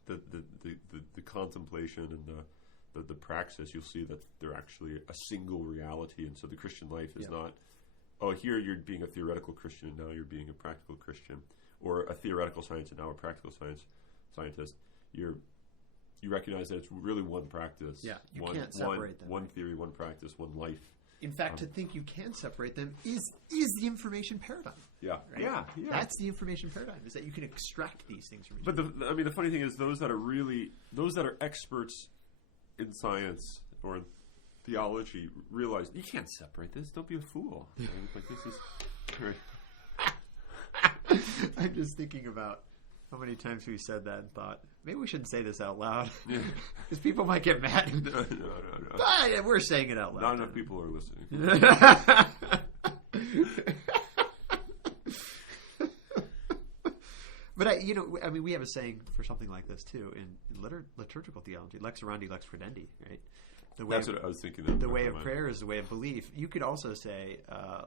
the contemplation and the praxis. You'll see that they're actually a single reality, and so the Christian life is not. Oh, here you're being a theoretical Christian, and now you're being a practical Christian, or a theoretical science, and now a practical scientist. You recognize that it's really one practice. Yeah, you can't separate them. One theory, one practice, one life. In fact, to think you can separate them is the information paradigm. Yeah, right? Yeah. That's the information paradigm, is that you can extract these things from each other. But the funny thing is, those that are experts in science or in theology realize you can't separate this. Don't be a fool. Like this is. I'm just thinking about how many times we said that and thought, maybe we shouldn't say this out loud. Because people might get mad. No. But we're saying it out loud. Not enough people are listening. But we have a saying for something like this too in liturgical theology: lex orandi, lex credendi, right? That's what I was thinking. The way of prayer is the way of belief. You could also say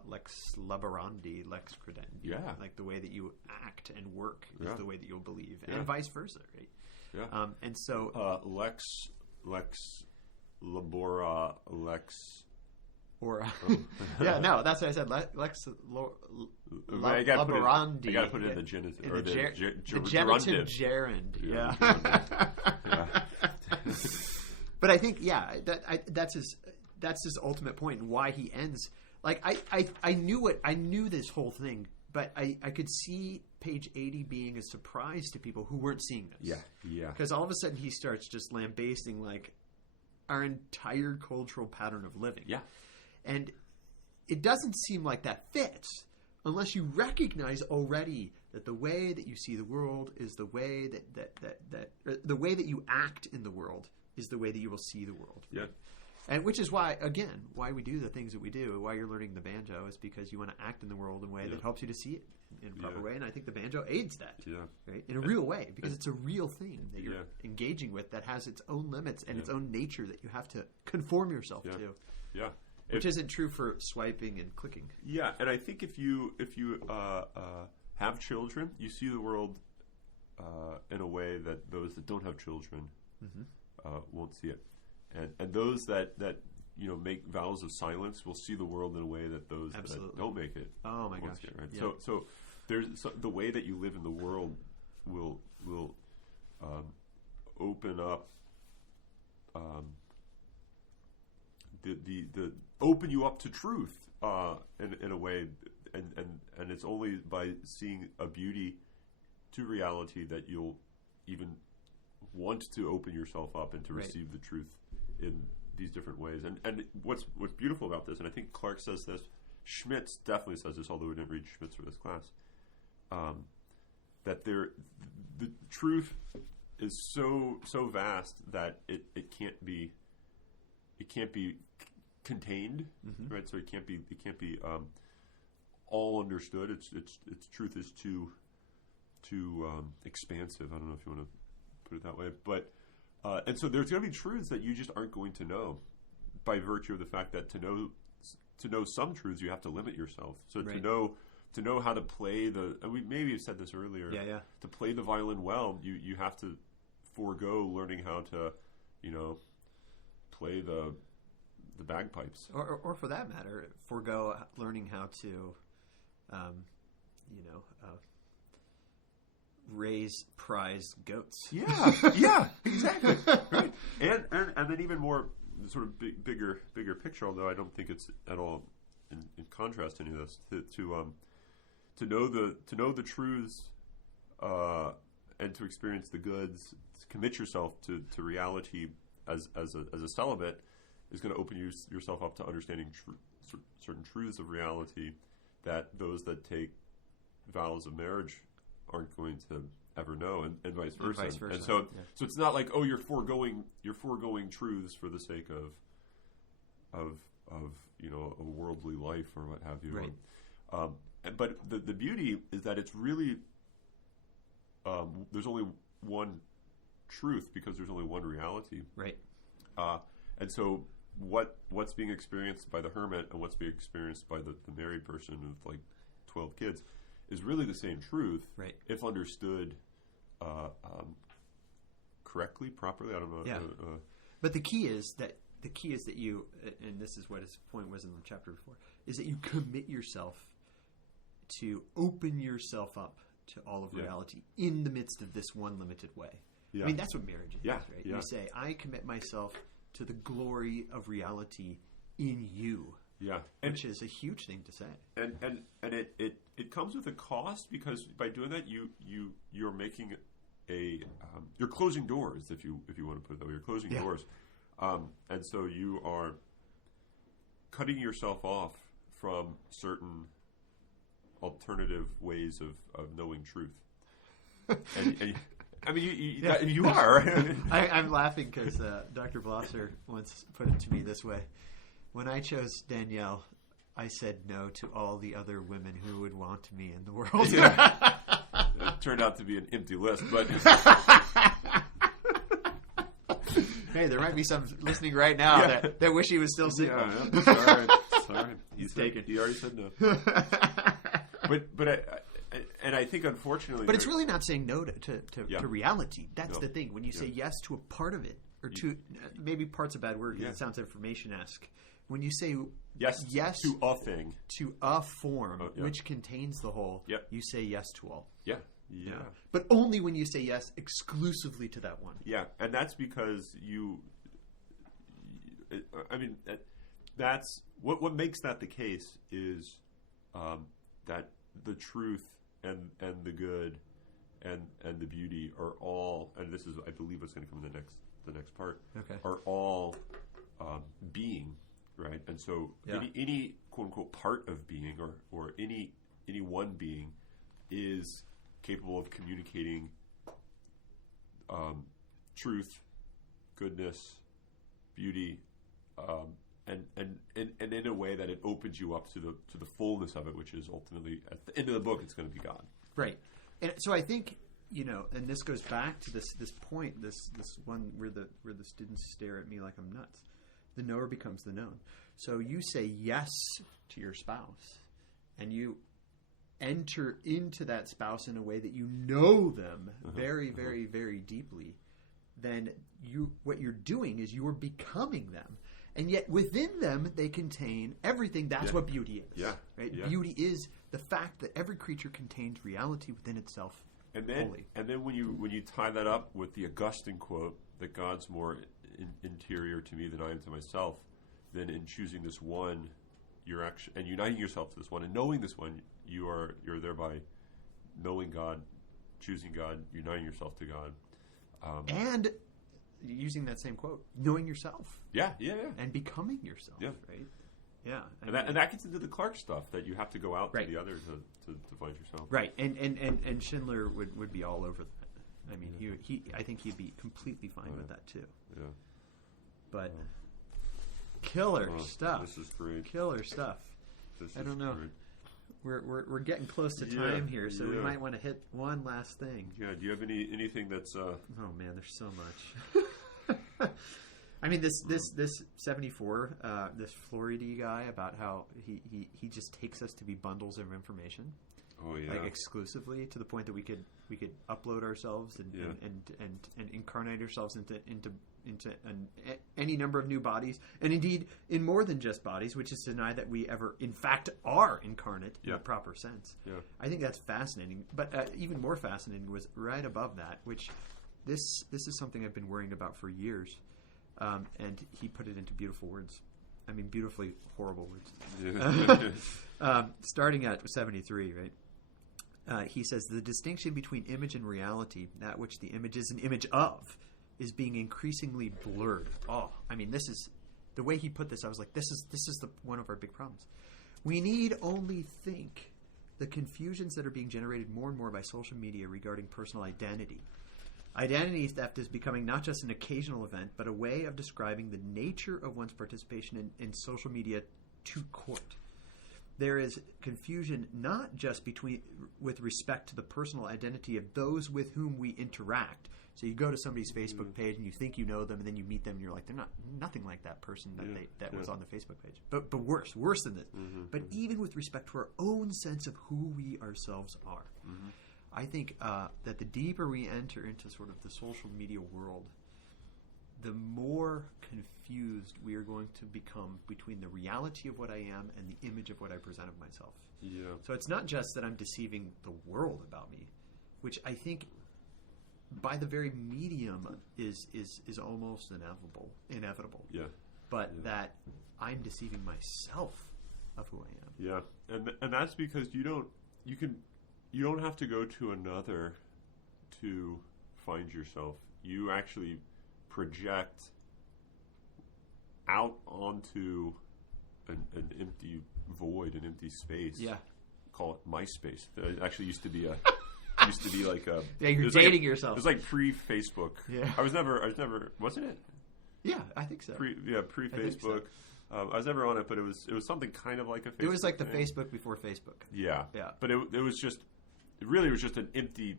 lex laborandi, lex credendi. Yeah. Like the way that you act and work is the way that you'll believe, and vice versa, right? Yeah. And so lex lex labora lex. Or yeah, no, that's what I said. Lex I gotta laborandi. put it in the genitive or the genitive gerund. Yeah. But I think that's his ultimate point and why he ends. Like I knew this whole thing, but I could see page 80 being a surprise to people who weren't seeing this. Yeah. Because all of a sudden he starts just lambasting like our entire cultural pattern of living. Yeah. And it doesn't seem like that fits unless you recognize already that the way that you see the world is the way that the way that you act in the world is the way that you will see the world. Yeah. And which is why we do the things that we do, why you're learning the banjo is because you want to act in the world in a way that helps you to see it in a proper way. And I think the banjo aids that, right? In a real way, because it's a real thing that you're engaging with that has its own limits and its own nature that you have to conform yourself to. Yeah. Which isn't true for swiping and clicking. Yeah, and I think if you have children, you see the world in a way that those that don't have children won't see it, and those that make vows of silence will see the world in a way that those that don't make it. Oh my gosh! Right? Yeah. So there's the way that you live in the world will open up. The open you up to truth in a way, and it's only by seeing a beauty to reality that you'll even want to open yourself up and to receive the truth in these different ways. And what's beautiful about this, and I think Clark says this, Schmitz definitely says this, although we didn't read Schmitz for this class, that the truth is so vast that it can't be contained, right? So it can't be all understood. Its truth is too expansive. I don't know if you want to put it that way, but and so there's going to be truths that you just aren't going to know by virtue of the fact that to know some truths you have to limit yourself. So to know how to play and we maybe have said this earlier. To play the violin well, you have to forego learning how to play the bagpipes, or for that matter, forego learning how to, raise prize goats. Yeah, exactly. Right, and then even more sort of bigger picture. Although I don't think it's at all in contrast to any of this. To know the truths, and to experience the goods, to commit yourself to reality as a celibate is going to open yourself up to understanding certain truths of reality that those that take vows of marriage aren't going to ever know, and vice versa. And so it's not like you're foregoing truths for the sake of a worldly life or what have you. Right. But the beauty is that it's really there's only one truth because there's only one reality. Right. And so what's being experienced by the hermit and what's being experienced by the married person with like 12 kids is really the same truth, right? If understood correctly, properly. I don't know. Yeah. But the key is that you, and this is what his point was in the chapter before, is that you commit yourself to open yourself up to all of reality in the midst of this one limited way. Yeah. I mean, that's what marriage is, right? Yeah. You say, I commit myself to the glory of reality in you. Yeah, which is a huge thing to say. And it comes with a cost, because by doing that you're making you're closing doors, if you want to put it that way. You're closing doors, and so you are cutting yourself off from certain alternative ways of knowing truth. and I mean, you are. I'm laughing because Dr. Blosser once put it to me this way. When I chose Danielle, I said no to all the other women who would want me in the world. Yeah. It turned out to be an empty list, but... Hey, there might be some listening right now that wish he was still single. Yeah. Sorry. He's taken. He already said no. But I think, unfortunately... But it's really not saying no to reality. That's the thing. When you say yes to a part of it, or to maybe part's a bad word because it sounds information-esque. When you say yes to a thing, to a form which contains the whole, you say yes to all. Yeah. But only when you say yes exclusively to that one. Yeah, and that's because that's what makes that the case is that the truth and the good and the beauty are all, and this is I believe what's going to come in the next part. Okay. Are all being, right? And so any quote unquote part of being or any one being is capable of communicating truth, goodness, beauty, and in a way that it opens you up to the fullness of it, which is ultimately at the end of the book, it's going to be God. Right. And so I think, and this goes back to this point, this one where the students stare at me like I'm nuts. The knower becomes the known. So you say yes to your spouse, and you enter into that spouse in a way that you know them very, very, very deeply. Then what you're doing is you're becoming them. And yet within them, they contain everything. That's what beauty is. Yeah. Right? Yeah. Beauty is the fact that every creature contains reality within itself. And then when you tie that up with the Augustine quote that God's more interior to me than I am to myself, then in choosing this one, you're actually and uniting yourself to this one and knowing this one, you're thereby knowing God, choosing God, uniting yourself to God, and using that same quote, knowing yourself. Yeah. And becoming yourself. Yeah. Right. Yeah. And that gets into the Clark stuff that you have to go out to the other to find yourself. Right. And Schindler would be all over that. I mean, he I think he'd be completely fine with that too. Yeah. But killer stuff. This is great. Killer stuff. I don't know. Great. We're getting close to time here, so we might want to hit one last thing. Yeah. Do you have anything that's? Oh man, there's so much. I mean, this 74, this Floridi guy about how he just takes us to be bundles of information. Oh yeah. Like exclusively to the point that we could upload ourselves and incarnate ourselves into any number of new bodies, and indeed in more than just bodies, which is to deny that we ever in fact are incarnate in the proper sense. Yeah. I think that's fascinating. But even more fascinating was right above that, which this is something I've been worrying about for years, and he put it into beautiful words. I mean, beautifully horrible words. Yeah. Starting at 73, right? He says, the distinction between image and reality, that which the image is an image of, is being increasingly blurred. Oh, I mean, this is the way he put this. I was like, this is one of our big problems. We need only think the confusions that are being generated more and more by social media regarding personal identity. Identity theft is becoming not just an occasional event, but a way of describing the nature of one's participation in social media to court. There is confusion not just with respect to the personal identity of those with whom we interact. So you go to somebody's Facebook page and you think you know them, and then you meet them and you're like, they're nothing like that person that was on the Facebook page. But worse than this. But even with respect to our own sense of who we ourselves are. I think that the deeper we enter into sort of the social media world, the more confused we are going to become between the reality of what I am and the image of what I present of myself. Yeah. So it's not just that I'm deceiving the world about me, which I think by the very medium is almost inevitable. Yeah. But that I'm deceiving myself of who I am. Yeah. And that's because you don't have to go to another to find yourself. You actually project out onto an empty void, an empty space. Yeah. Call it MySpace. It actually used to be like a. Yeah, you're dating yourself. It was like pre-Facebook. Yeah. I was never. Wasn't it? Yeah, I think so. Pre-Facebook. I was never on it, but it was something kind of like a Facebook. It was like the thing. Facebook before Facebook. Yeah. Yeah. But it was just. It really was just an empty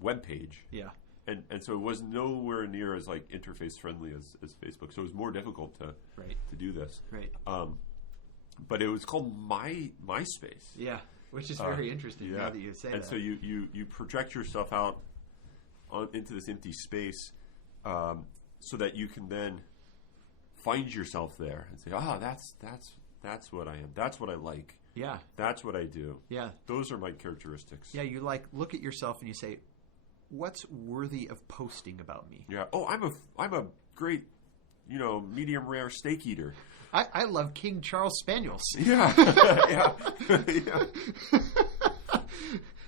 web page. Yeah. And so it was nowhere near as like interface friendly as Facebook. So it was more difficult to do this. Right. But it was called MySpace. Yeah, which is very interesting now that you say that. And so you project yourself out into this empty space, so that you can then find yourself there and say, that's what I am. That's what I like. Yeah. That's what I do. Yeah. Those are my characteristics. Yeah, you look at yourself and you say, what's worthy of posting about me? Yeah. Oh, I'm a great, medium rare steak eater. I love King Charles Spaniels. Yeah. Yeah. Yeah.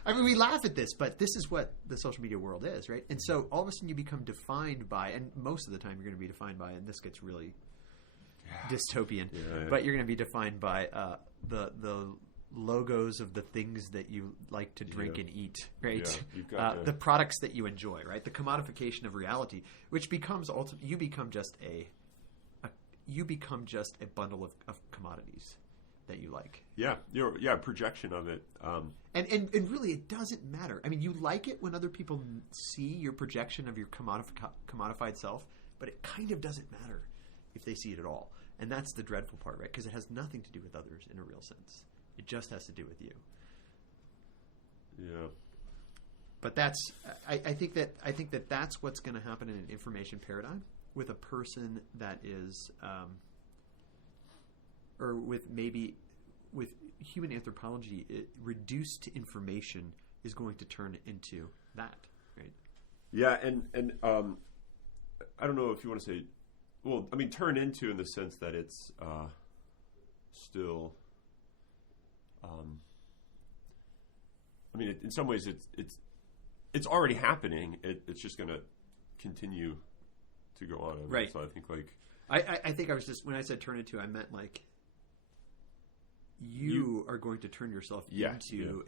I mean, we laugh at this, but this is what the social media world is, right? And so all of a sudden you become defined by, and most of the time you're going to be defined by, and this gets really dystopian, but you're going to be defined by the logos of the things that you like to drink and eat, right? Yeah, you've got the products that you enjoy, right? The commodification of reality, which becomes you become just a bundle of commodities that you like. Yeah, projection of it. And really, it doesn't matter. I mean, you like it when other people see your projection of your commodified self, but it kind of doesn't matter if they see it at all. And that's the dreadful part, right? Because it has nothing to do with others in a real sense. It just has to do with you. Yeah. But I think that that's what's going to happen in an information paradigm with a person that is, or with human anthropology, reduced to information is going to turn into that, right? Yeah, and I don't know if you want to say, well, I mean, turn into in the sense that it's still. I mean, in some ways, it's already happening. It's just going to continue to go on. Right. So I think I think I was just, when I said turn into, I meant like you are going to turn yourself into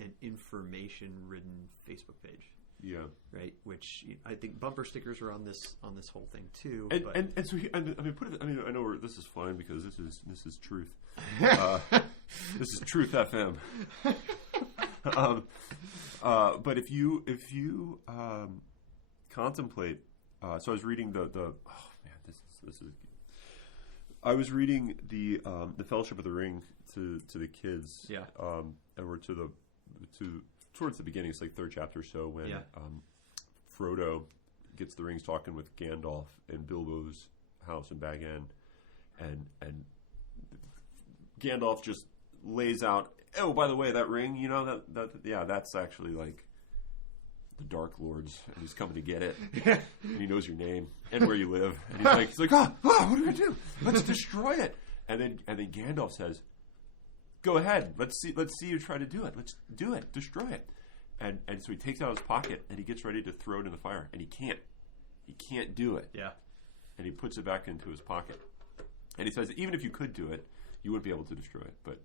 an information-ridden Facebook page. Yeah. Right. Which I think bumper stickers are on this whole thing too. And so I mean, I know this is fine because this is truth. This is Truth FM. But if you contemplate, so I was reading this is. I was reading the Fellowship of the Ring to the kids. Yeah. And we're towards the beginning. It's like third chapter or so when Frodo gets the rings talking with Gandalf in Bilbo's house in Bag End, and Gandalf just lays out, oh, by the way, that ring, that's actually like the Dark Lord's, and he's coming to get it, and he knows your name and where you live, and he's like, oh, what do we do? Let's destroy it. And then Gandalf says, go ahead, let's see you try to do it. Let's do it, destroy it. And so he takes out his pocket and he gets ready to throw it in the fire, and he can't do it. Yeah. And he puts it back into his pocket, and he says, even if you could do it, you wouldn't be able to destroy it. But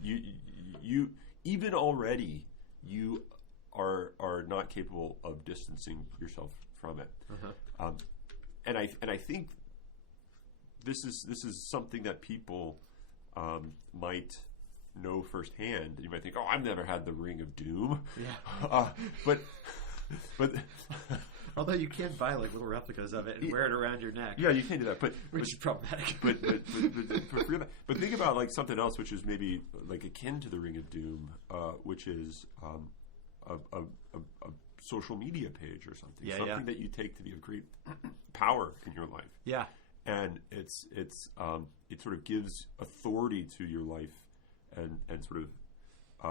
you even already you are not capable of distancing yourself from it. Uh-huh. And I think this is something that people might know firsthand. You might think, oh, I've never had the Ring of Doom. Yeah. But although you can buy like little replicas of it and wear it around your neck. Yeah, you can do that, which is problematic. But think about like something else, which is maybe like akin to the Ring of Doom, which is a social media page or something. Yeah, something that you take to be of great power in your life. Yeah, and it sort of gives authority to your life and sort of.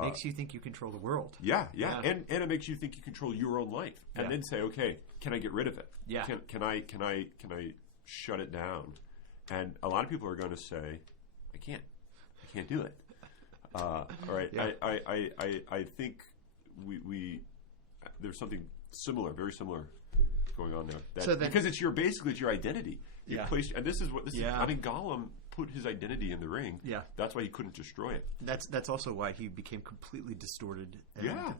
Makes you think you control the world. Yeah. And it makes you think you control your own life, and then say, okay, can I get rid of it? Yeah. Can I shut it down? And a lot of people are going to say, I can't do it. All right. Yeah. I think we there's something similar, very similar, going on there. Because it's your identity. You place, and this is. I mean, Gollum put his identity in the ring. Yeah, that's why he couldn't destroy it. That's also why he became completely distorted. And,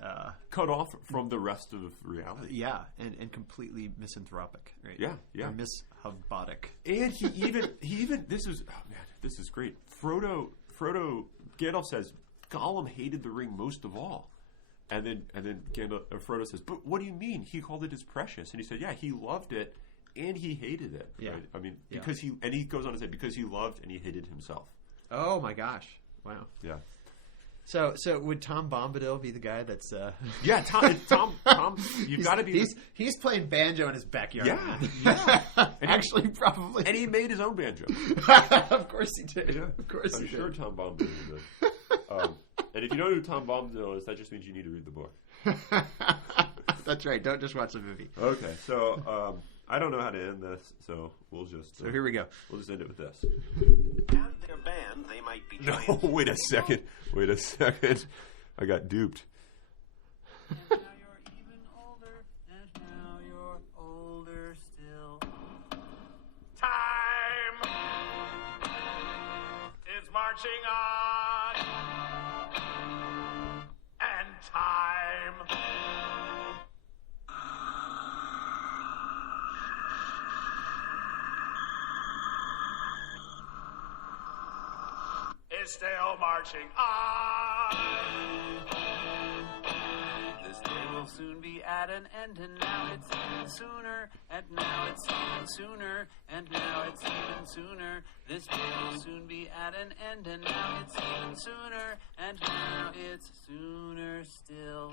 cut off from the rest of reality. Yeah, and completely misanthropic. Right. Yeah. Or mishubotic. And he even this is great. Frodo Gandalf says Gollum hated the ring most of all. And then Frodo says, but what do you mean? He called it his precious. And he said, yeah, he loved it and he hated it. Yeah. Right? I mean, because he goes on to say, because he loved and he hated himself. Oh my gosh. Wow. Yeah. So would Tom Bombadil be the guy that's? Yeah, Tom. You've got to be. He's playing banjo in his backyard. Yeah. Actually, probably. And he made his own banjo. Of course he did. Yeah. Of course I'm he sure did. Tom Bombadil did. And if you don't know who Tom Bombadil is, that just means you need to read the book. That's right. Don't just watch the movie. Okay, so I don't know how to end this, so we'll just. So here we go. We'll just end it with this. And their band, they might be No, giants. wait a second. I got duped. And now you're even older, and now you're older still. Time is marching on, and time is still marching on. This day will soon be at an end, and now it's even sooner, and now it's even sooner, and now it's even sooner. This day will soon be at an end, and now it's even sooner, and now it's sooner still.